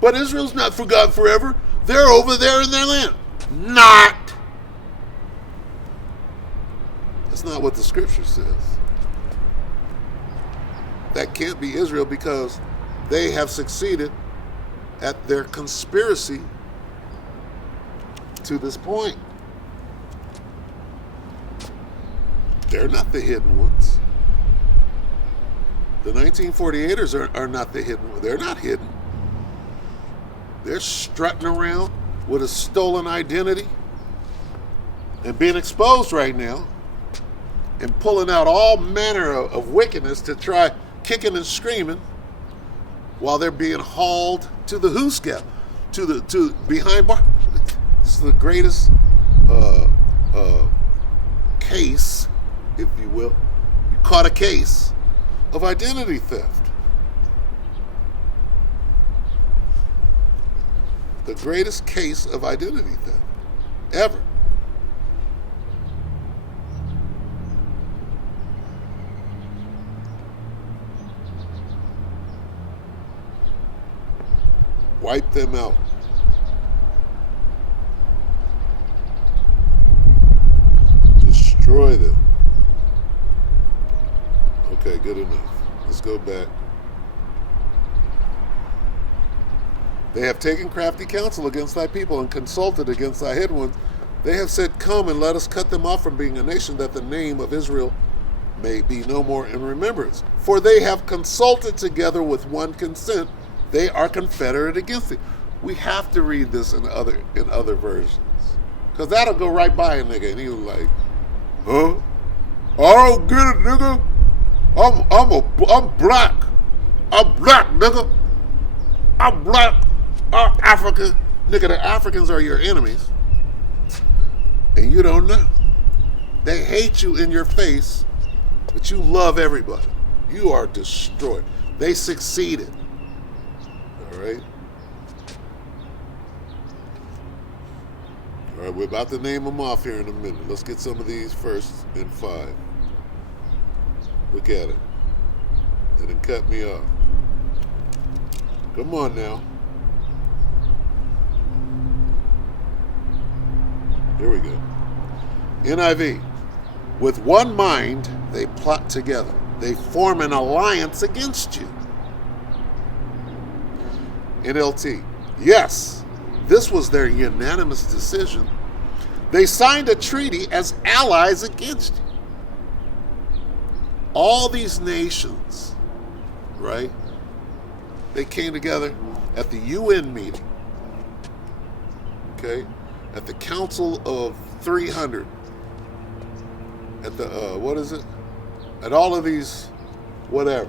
But Israel's not forgotten forever. They're over there in their land. Not. That's not what the scripture says. That can't be Israel, because they have succeeded at their conspiracy to this point. They're not the hidden ones. The 1948ers are not the hidden ones. They're not hidden. They're strutting around with a stolen identity and being exposed right now and pulling out all manner of wickedness to try kicking and screaming while they're being hauled to the hoosgap, to behind bar. This is the greatest case, if you will. You caught a case of identity theft. The greatest case of identity theft ever. Wipe them out. Destroy them. Okay, good enough. Let's go back. They have taken crafty counsel against thy people and consulted against thy hidden ones. They have said, come and let us cut them off from being a nation, that the name of Israel may be no more in remembrance. For they have consulted together with one consent. They are confederate against it. We have to read this in other versions, because that'll go right by a nigga, and he was like, huh? I don't get it, nigga. I'm black. I'm black, nigga. I'm black. I'm African. Nigga, the Africans are your enemies, and you don't know. They hate you in your face, but you love everybody. You are destroyed. They succeeded. All right. All right, we're about to name them off here in a minute. Let's get some of these first in 5. Look at it. And then cut me off. Come on now. Here we go. NIV. With one mind, they plot together. They form an alliance against you. NLT. Yes, this was their unanimous decision. They signed a treaty as allies against you. All these nations, right? They came together at the UN meeting, okay? At the Council of 300, at the, what is it? At all of these, whatever,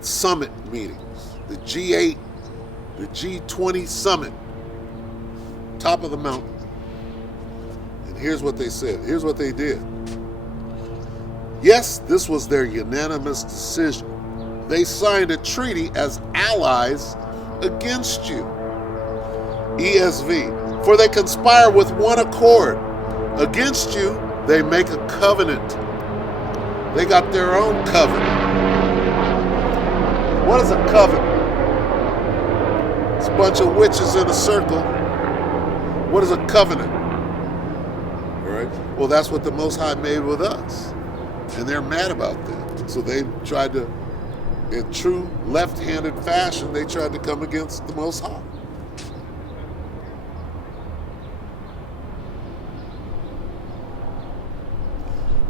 summit meetings, the G8, the G20 summit, top of the mountain. And here's what they said. Here's what they did. Yes, this was their unanimous decision. They signed a treaty as allies against you. ESV. For they conspire with one accord. Against you, they make a covenant. They got their own covenant. What is a covenant? It's a bunch of witches in a circle. What is a covenant? All right. Well, that's what the Most High made with us. And they're mad about that. So they tried to, in true left-handed fashion, they tried to come against the Most High.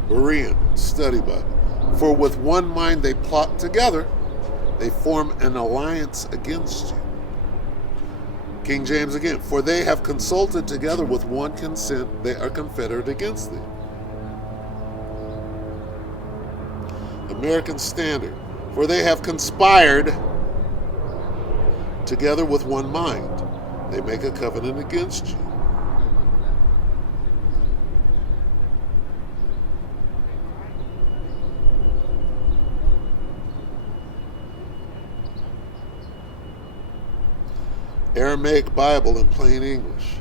Berean, study Bible. For with one mind they plot together, they form an alliance against you. King James again. For they have consulted together with one consent, they are confederate against thee. American Standard. For they have conspired together with one mind, they make a covenant against you. Aramaic Bible in plain English.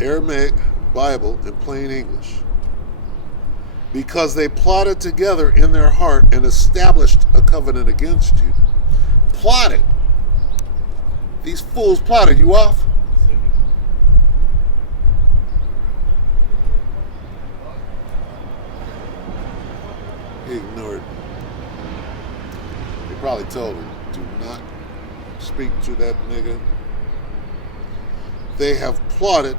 Aramaic Bible in plain English. Because they plotted together in their heart and established a covenant against you. Plotted. These fools plotted you off. He ignored me. They probably told him, do not speak to that nigga. They have plotted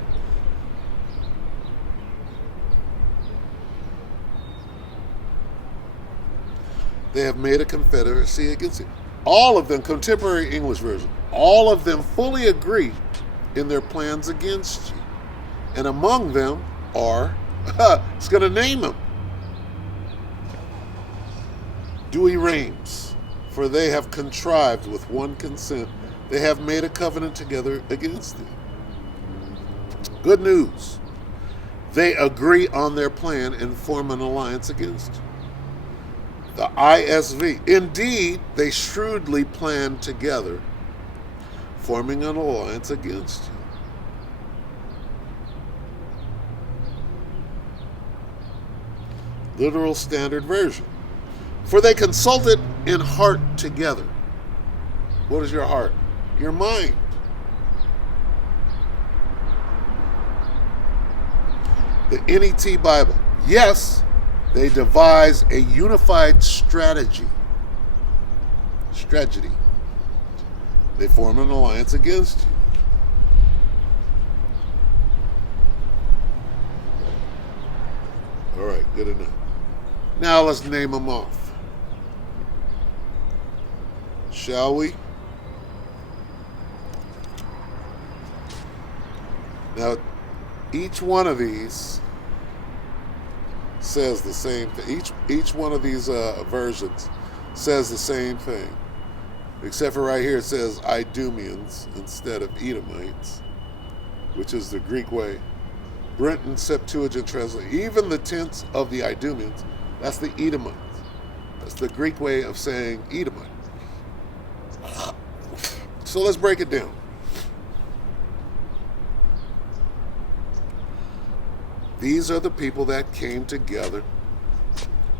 they have made a confederacy against you. All of them, contemporary English version, all of them fully agree in their plans against you. And among them are, it's going to name them, Dewey Rames. For they have contrived with one consent, they have made a covenant together against thee. Good news. They agree on their plan and form an alliance against you. The ISV. Indeed, they shrewdly plan together, forming an alliance against you. Literal Standard Version. For they consulted in heart together. What is your heart? Your mind. The NET Bible. Yes, they devise a unified strategy. They form an alliance against you. All right, good enough. Now let's name them off. Shall we? Now, each one of these says the same thing. Each one of these versions says the same thing. Except for right here it says Idumeans instead of Edomites, which is the Greek way. Brenton Septuagint translate. Even the tense of the Idumeans, that's the Edomites. That's the Greek way of saying Edomite. So let's break it down. These are the people that came together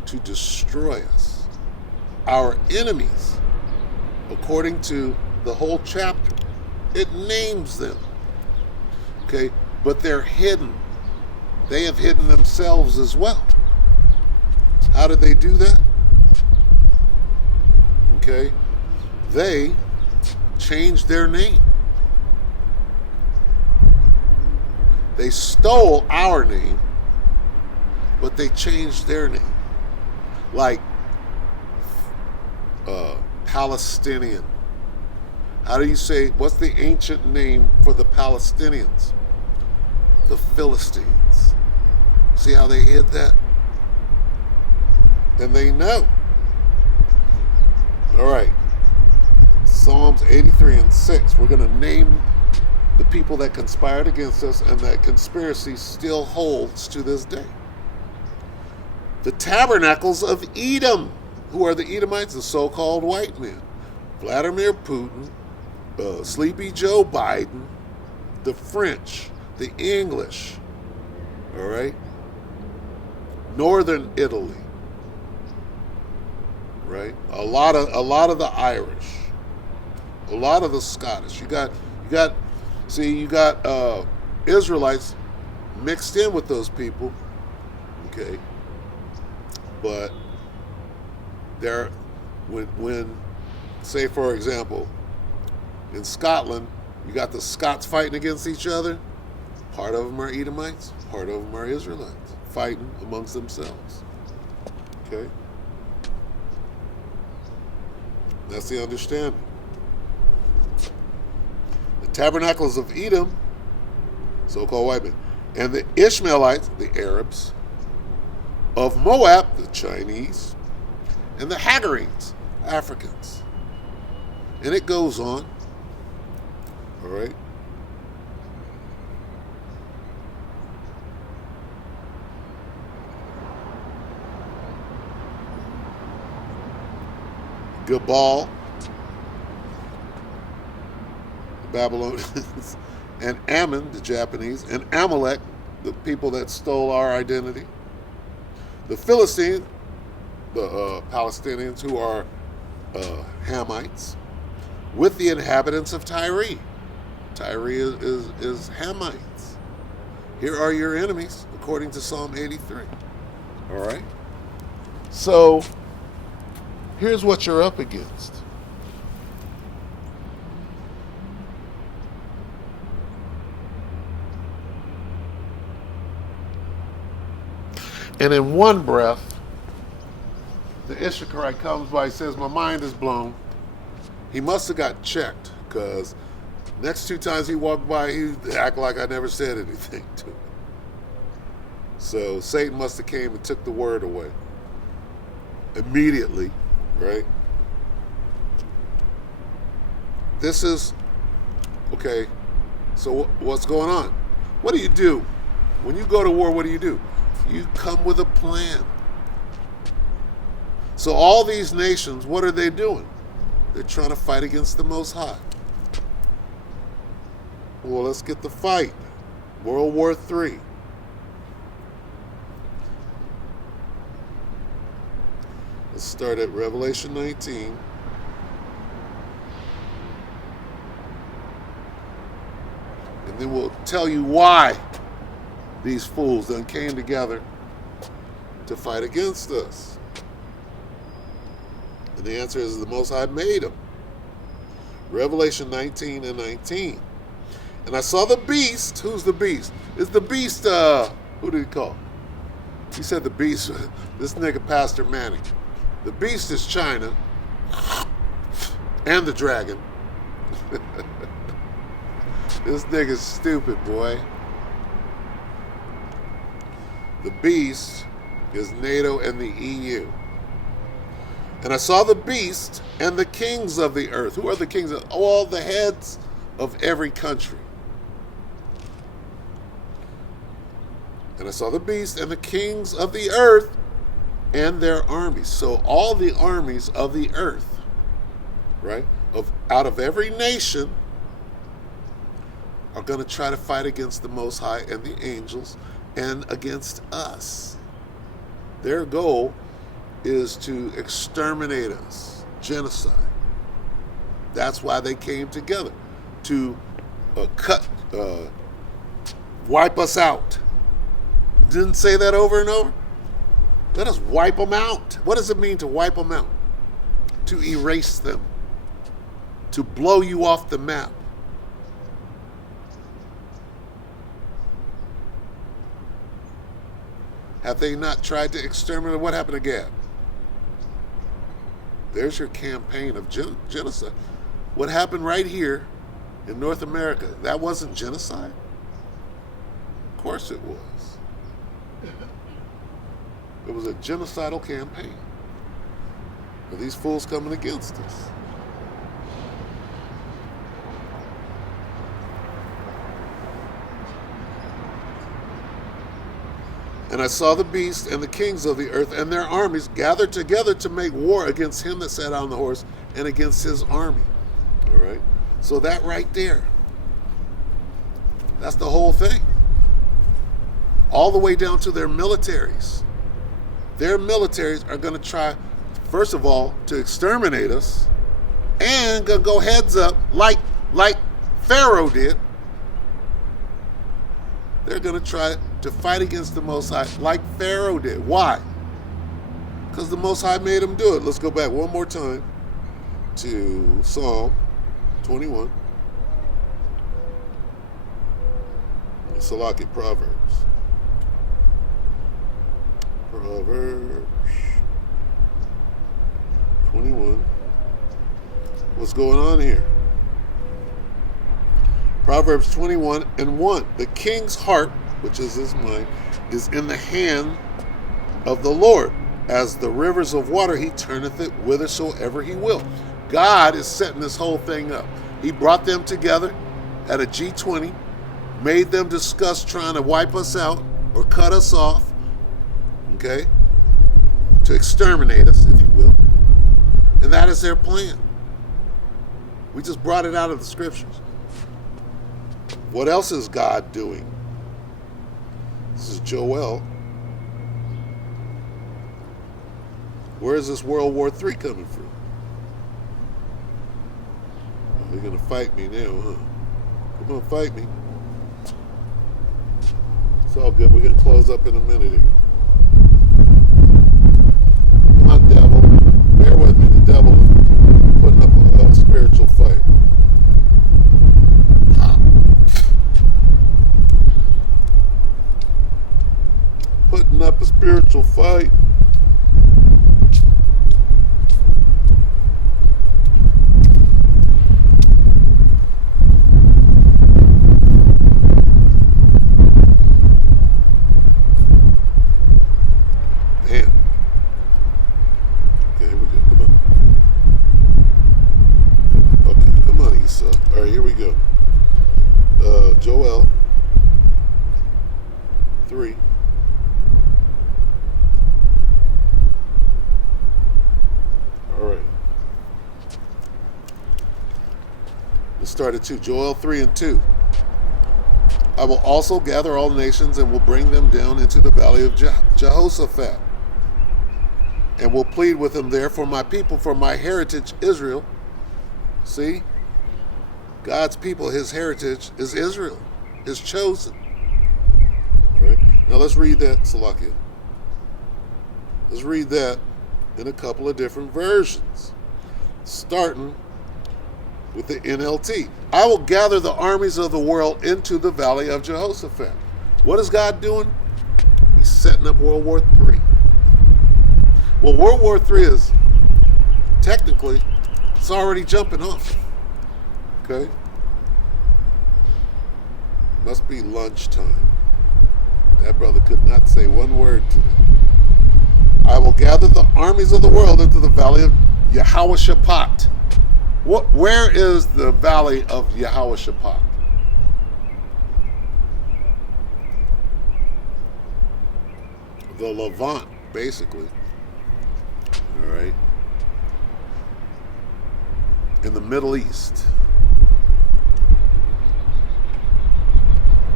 to destroy us, our enemies, according to the whole chapter. It names them, okay? But they're hidden. They have hidden themselves as well. How did they do that? Okay? They changed their name. They stole our name, but they changed their name. Like Palestinian. How do you say, what's the ancient name for the Palestinians? The Philistines. See how they hid that? And they know. All right. Psalms 83:6. We're going to name the people that conspired against us, and that conspiracy still holds to this day. The tabernacles of Edom. Who are the Edomites? The so-called white men. Vladimir Putin, Sleepy Joe Biden, the French, the English, all right? Northern Italy, right? A lot of the Irish, a lot of the Scottish. You got Israelites mixed in with those people, okay? But they're when say for example, in Scotland, you got the Scots fighting against each other. Part of them are Edomites, part of them are Israelites fighting amongst themselves. Okay? That's the understanding. The tabernacles of Edom, so-called white men, and the Ishmaelites, the Arabs, of Moab, the Chinese, and the Hagarenes, Africans. And it goes on. All right? Gebal, the Babylonians, and Ammon, the Japanese, and Amalek, the people that stole our identity. The Philistines, the Palestinians, who are Hamites, with the inhabitants of Tyre. Tyre is Hamites. Here are your enemies, according to Psalm 83. All right? So, here's what you're up against. And in one breath, the Issacharite comes by and says, my mind is blown. He must have got checked, because next 2 times he walked by, he act like I never said anything to him. So Satan must have came and took the word away. Immediately, right? This is, okay, so what's going on? What do you do? When you go to war, what do? You come with a plan. So all these nations, what are they doing? They're trying to fight against the Most High. Well, let's get the fight. World War III. Let's start at Revelation 19. And then we'll tell you why these fools then came together to fight against us. And the answer is the Most High made them. Revelation 19:19. And I saw the beast. Who's the beast? It's the beast, who did he call? He said the beast, this nigga Pastor Manning. The beast is China and the dragon. This nigga's stupid, boy. The beast is NATO and the EU. And I saw the beast and the kings of the earth. Who are the kings? All the heads of every country. And I saw the beast and the kings of the earth and their armies. So all the armies of the earth, right? Out of every nation are going to try to fight against the Most High and the angels and against us. Their goal is to exterminate us, genocide. That's why they came together, to wipe us out. Didn't say that over and over? Let us wipe them out. What does it mean to wipe them out? To erase them, to blow you off the map. Have they not tried to exterminate? What happened to Gad? There's your campaign of genocide. What happened right here in North America, that wasn't genocide? Of course it was. It was a genocidal campaign. Are these fools coming against us? And I saw the beast and the kings of the earth and their armies gathered together to make war against him that sat on the horse and against his army. All right? So that right there, that's the whole thing. All the way down to their militaries. Their militaries are going to try, first of all, to exterminate us and going to go heads up like Pharaoh did. They're going to try to fight against the Most High like Pharaoh did. Why? Because the Most High made him do it. Let's go back one more time to Psalm 21. Salaki, Proverbs. Proverbs 21. What's going on here? Proverbs 21:1. The king's heart, which is his mind, is in the hand of the Lord. As the rivers of water, he turneth it whithersoever he will. God is setting this whole thing up. He brought them together at a G20, made them discuss trying to wipe us out or cut us off, okay, to exterminate us, if you will. And that is their plan. We just brought it out of the scriptures. What else is God doing? This is Joel. Where is this World War III coming from? They're going to fight me now, huh? Come on, fight me. It's all good. We're going to close up in a minute here. Come on, devil. Bear with me. The devil is putting up a spiritual fight. Putting up a spiritual fight. Joel 3. All right. Let's start at 2. Joel 3:2. I will also gather all the nations and will bring them down into the valley of Jehoshaphat, and will plead with them there for my people, for my heritage Israel. See? God's people, his heritage is Israel, his chosen. All right. Now let's read that, Salakia. Let's read that in a couple of different versions. Starting with the NLT. I will gather the armies of the world into the valley of Jehoshaphat. What is God doing? He's setting up World War III. Well, World War III is technically, it's already jumping off. Okay? Must be lunchtime. That brother could not say one word to me. I will gather the armies of the world into the valley of Jehoshaphat. Where is the valley of Jehoshaphat? The Levant, basically. All right. In the Middle East.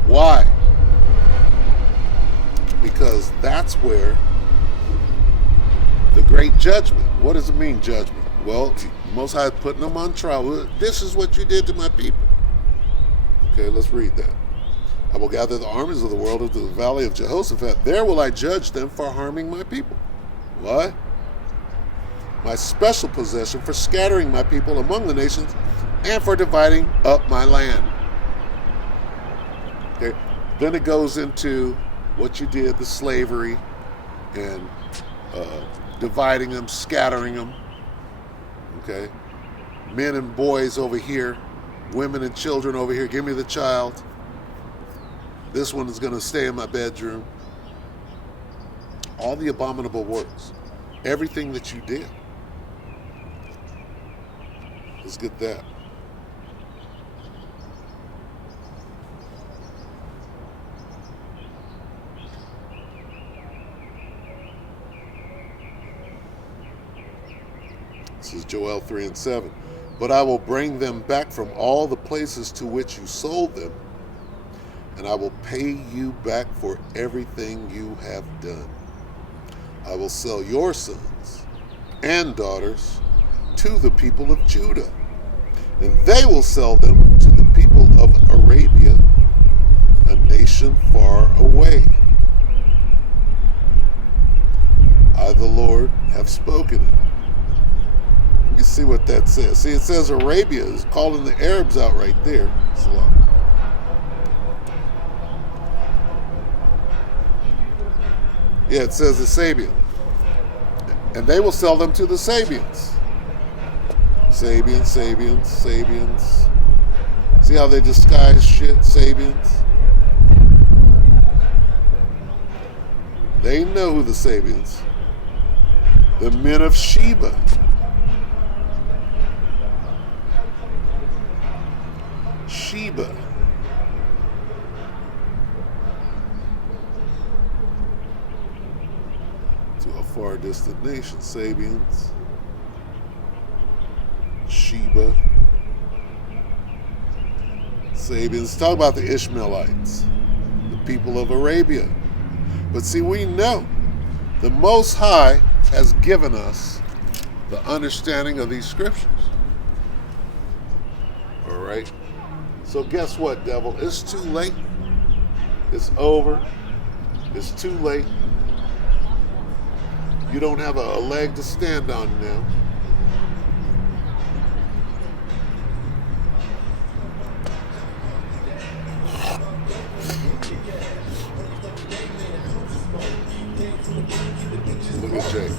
Why? Because that's where the great judgment. What does it mean, judgment? Well, Most High is putting them on trial. This is what you did to my people. Okay, let's read that. I will gather the armies of the world into the valley of Jehoshaphat. There will I judge them for harming my people. What? My special possession for scattering my people among the nations and for dividing up my land. Okay. Then it goes into what you did, the slavery, and dividing them, scattering them. Okay, men and boys over here, women and children over here. Give me the child. This one is going to stay in my bedroom. All the abominable works, everything that you did. Let's get that. This is Joel 3:7. But I will bring them back from all the places to which you sold them, and I will pay you back for everything you have done. I will sell your sons and daughters to the people of Judah, and they will sell them to the people of Arabia, a nation far away. I, the Lord, have spoken it. You can see what that says. See, it says Arabia is calling the Arabs out right there. Yeah, it says the Sabian. And they will sell them to the Sabians. Sabians. See how they disguise shit? Sabians. They know who the Sabians. The men of Sheba. Sheba. To a far distant nation. Sabians. Sheba. Sabians. Talk about the Ishmaelites. The people of Arabia. But see, we know the Most High has given us the understanding of these scriptures. All right? So guess what, devil? It's too late. It's over. It's too late. You don't have a leg to stand on now. Look at Jake.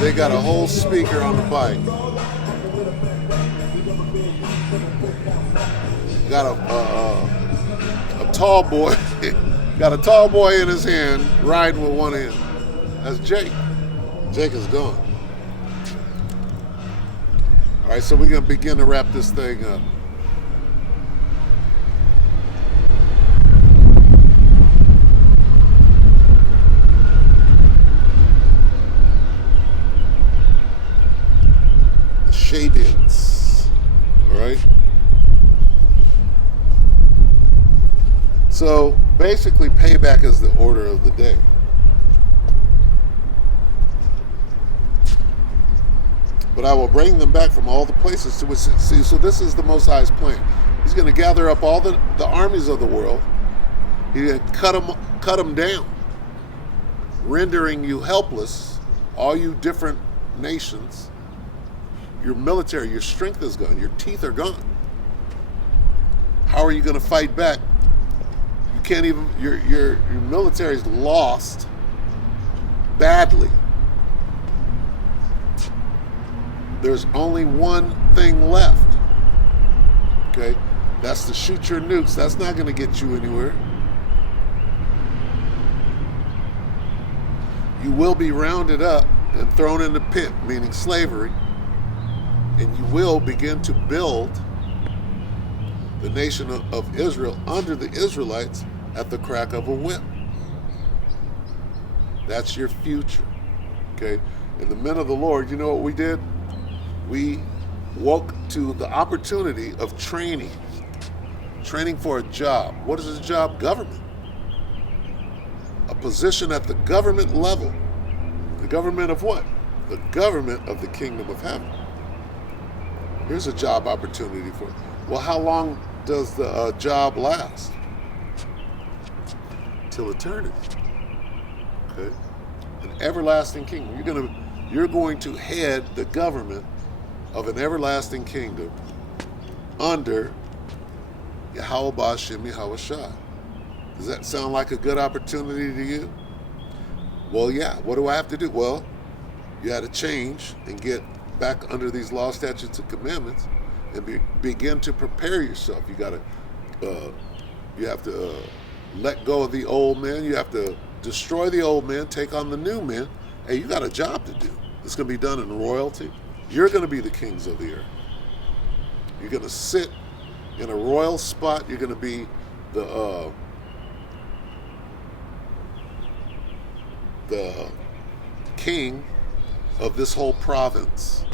They got a whole speaker on the bike. Got a tall boy. Got a tall boy in his hand, riding with one hand. That's Jake. Jake is gone. All right, so we're going to begin to wrap this thing up. The Shadians. All right? So basically, payback is the order of the day. But I will bring them back from all the places to which, see, so this is the Most High's plan. He's going to gather up all the armies of the world. He's going to cut them down, rendering you helpless, all you different nations. Your military, your strength is gone. Your teeth are gone. How are you going to fight back? You can't even, your military's lost badly. There's only one thing left. Okay? That's to shoot your nukes. That's not going to get you anywhere. You will be rounded up and thrown in the pit, meaning slavery, and you will begin to build the nation of Israel under the Israelites at the crack of a whip. That's your future. Okay? And the men of the Lord, you know what we did? We woke to the opportunity of training for a job. What is a job? Government. A position at the government level. The government of what? The government of the kingdom of heaven. Here's a job opportunity for you. Well, how long does the job last? Till eternity. Okay. everlasting kingdom. You're going to head the government of an everlasting kingdom under Yahweh Ba'Shem Yahweh Shai. Does that sound like a good opportunity to you? Well, yeah. What do I have to do? Well, you had to change and get back under these law, statutes, and commandments, and begin to prepare yourself. You have to let go of the old man. You have to destroy the old man, take on the new man. Hey, you got a job to do. It's going to be done in royalty. You're going to be the kings of the earth. You're going to sit in a royal spot. You're going to be the king of this whole province,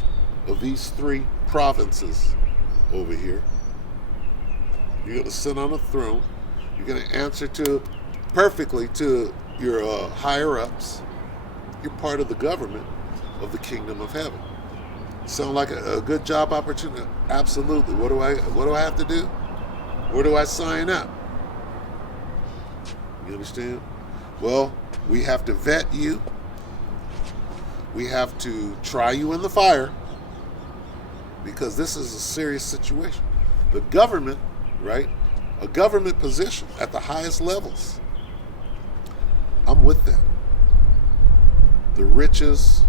of these 3 provinces over here. You're going to sit on a throne. You're going to answer perfectly to your higher ups. You're part of the government of the kingdom of heaven. Sound like a good job opportunity? Absolutely. What do I have to do? Where do I sign up? You understand? Well, we have to vet you. We have to try you in the fire, because this is a serious situation. The government, right? A government position at the highest levels. I'm with that. The riches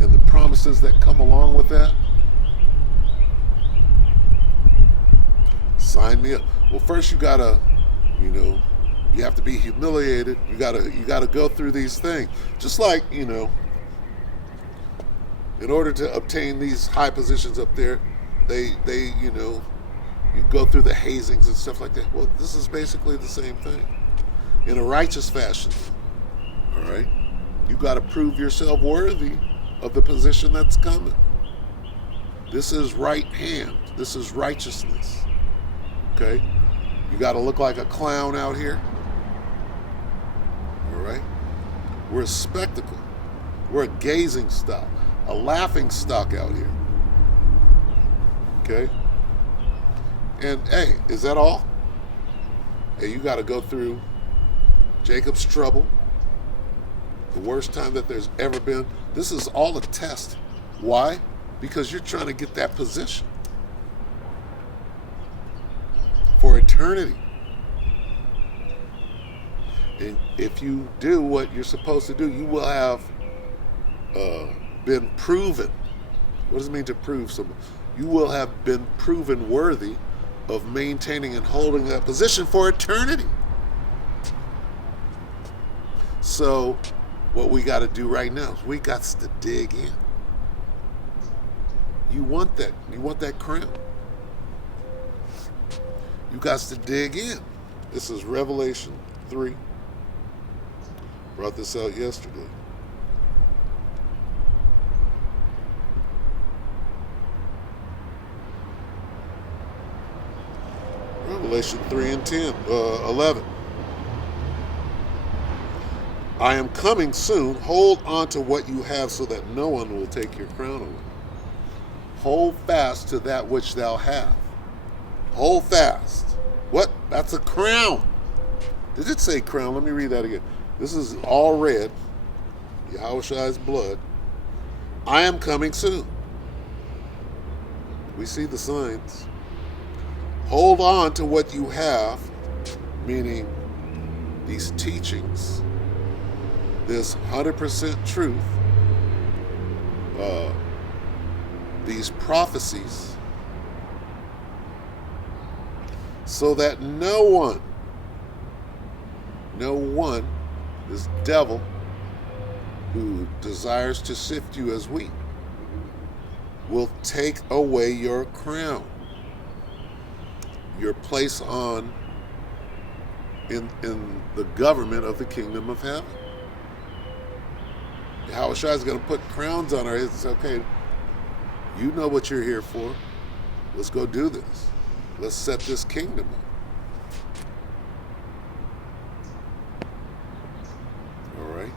and the promises that come along with that. Sign me up. Well, first you gotta, you have to be humiliated. You gotta go through these things. Just like, in order to obtain these high positions up there, they you go through the hazings and stuff like that. Well, this is basically the same thing in a righteous fashion. All right? You got to prove yourself worthy of the position that's coming. This is right hand. This is righteousness. Okay? You got to look like a clown out here. All right? We're a spectacle. We're a gazing stock, a laughing stock out here. Okay? And hey, is that all? Hey, you got to go through Jacob's trouble, the worst time that there's ever been. This is all a test. Why? Because you're trying to get that position for eternity. And if you do what you're supposed to do, you will have been proven. What does it mean to prove someone? You will have been proven worthy of maintaining and holding that position for eternity. So what we got to do right now is we got to dig in. You want that. You want that crown. You got to dig in. This is Revelation 3. Brought this out yesterday. Revelation 3 and 11. I am coming soon. Hold on to what you have so that no one will take your crown away. Hold fast to that which thou hast. Hold fast. What? That's a crown. Did it say crown? Let me read that again. This is all red. Yahushua's blood. I am coming soon. We see the signs. Hold on to what you have, meaning these teachings, this 100% truth, these prophecies, so that no one, this devil who desires to sift you as wheat, will take away your crown, your place in the government of the kingdom of heaven. Yahushua is going to put crowns on our heads and say, okay, you know what you're here for. Let's go do this. Let's set this kingdom up. All right.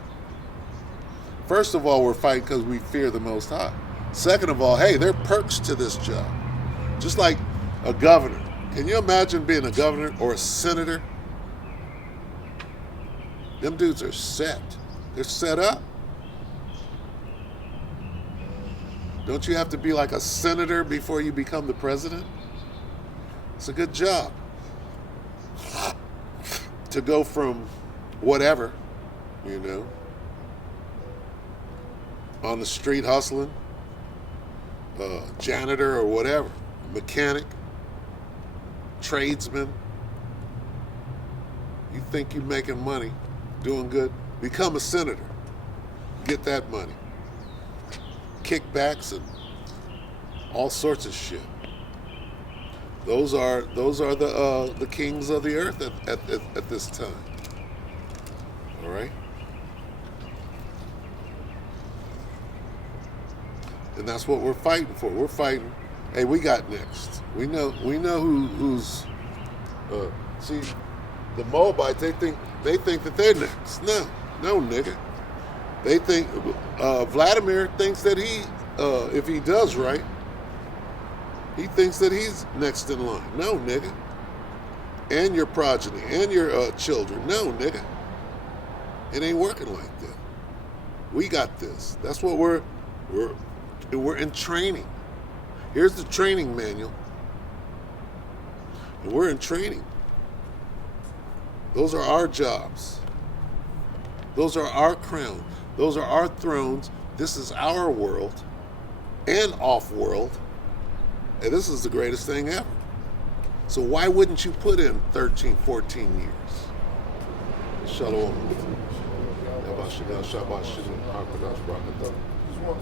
First of all, we're fighting because we fear the Most High. Second of all, hey, there are perks to this job. Just like a governor. Can you imagine being a governor or a senator? Them dudes are set. They're set up. Don't you have to be like a senator before you become the president? It's a good job to go from whatever, on the street hustling, janitor or whatever, mechanic, tradesman. You think you're making money, doing good, become a senator. Get that money. Kickbacks and all sorts of shit. Those are the kings of the earth at this time. All right? And that's what we're fighting for. We're fighting. Hey, we got next. We know who's. See, the Moabites. They think that they're next. No, nigga. They think Vladimir thinks that he, if he does right, he thinks that he's next in line. No, nigga. And your progeny and your children. No, nigga. It ain't working like that. We got this. That's what we're in training. Here's the training manual. And we're in training. Those are our jobs. Those are our crowns. Those are our thrones. This is our world and off-world. And this is the greatest thing ever. So why wouldn't you put in 13, 14 years? Shalom. Just wanted to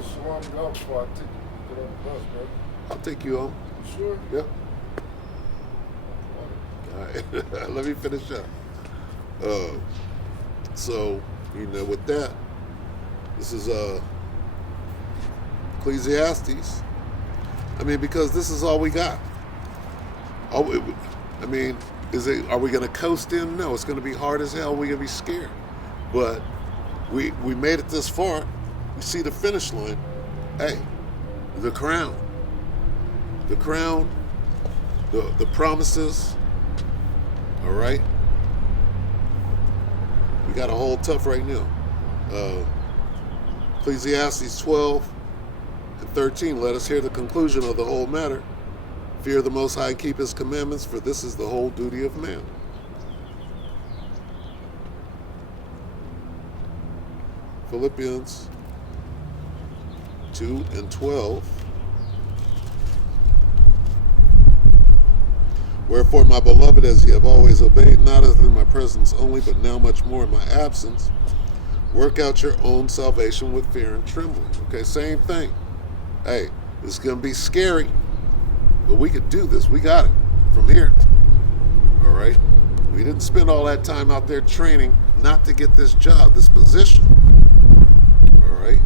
salami you out before I take you get on the bus, bro. I'll take you home. You sure? Yep. All right. Let me finish up. So, with that, this is Ecclesiastes. Because this is all we got. Are we going to coast in? No, it's going to be hard as hell. We're going to be scared. But we made it this far. We see the finish line. Hey, the crown. The crown, the promises. All right? We got to hold tough right now. Ecclesiastes 12 and 13, let us hear the conclusion of the whole matter. Fear the Most High and keep His commandments, for this is the whole duty of man. Philippians 2 and 12. Wherefore, my beloved, as ye have always obeyed, not as in my presence only, but now much more in my absence, work out your own salvation with fear and trembling. Okay, same thing. Hey, it's going to be scary, but we could do this. We got it from here. All right? We didn't spend all that time out there training not to get this job, this position. All right?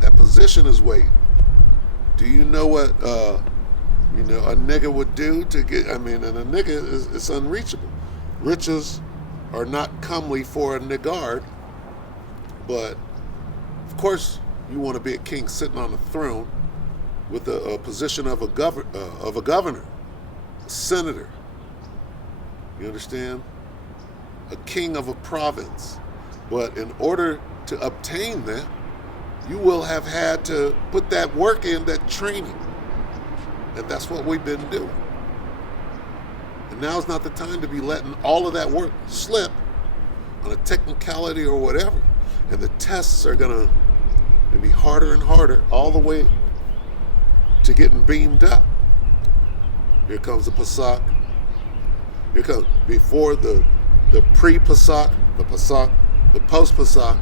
That position is waiting. Do you know what a nigga would do to get, and a nigga is unreachable. Riches are not comely for a niggard, but of course you want to be a king sitting on a throne with a position of a governor, a senator. You understand? A king of a province. But in order to obtain that, you will have had to put that work in, that training. And that's what we've been doing. And now's not the time to be letting all of that work slip on a technicality or whatever. And the tests are going to be harder and harder all the way to getting beamed up. Here comes the Pesach. Here comes, before the pre-Pesach, the Pesach, the post-Pesach,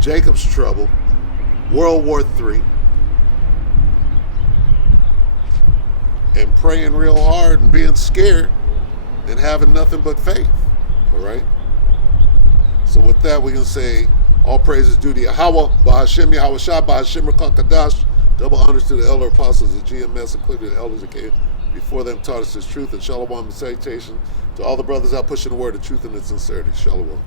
Jacob's trouble, World War III, and praying real hard and being scared and having nothing but faith. All right? So with that, we're going to say, all praises due to Yahweh, Bahashem Yahweh Shah, Bahashem Rakakadash. Double honors to the elder apostles of GMS, including the elders that came before them, taught us His truth, and shalom and salutation to all the brothers out pushing the word of truth and its sincerity. Shalom.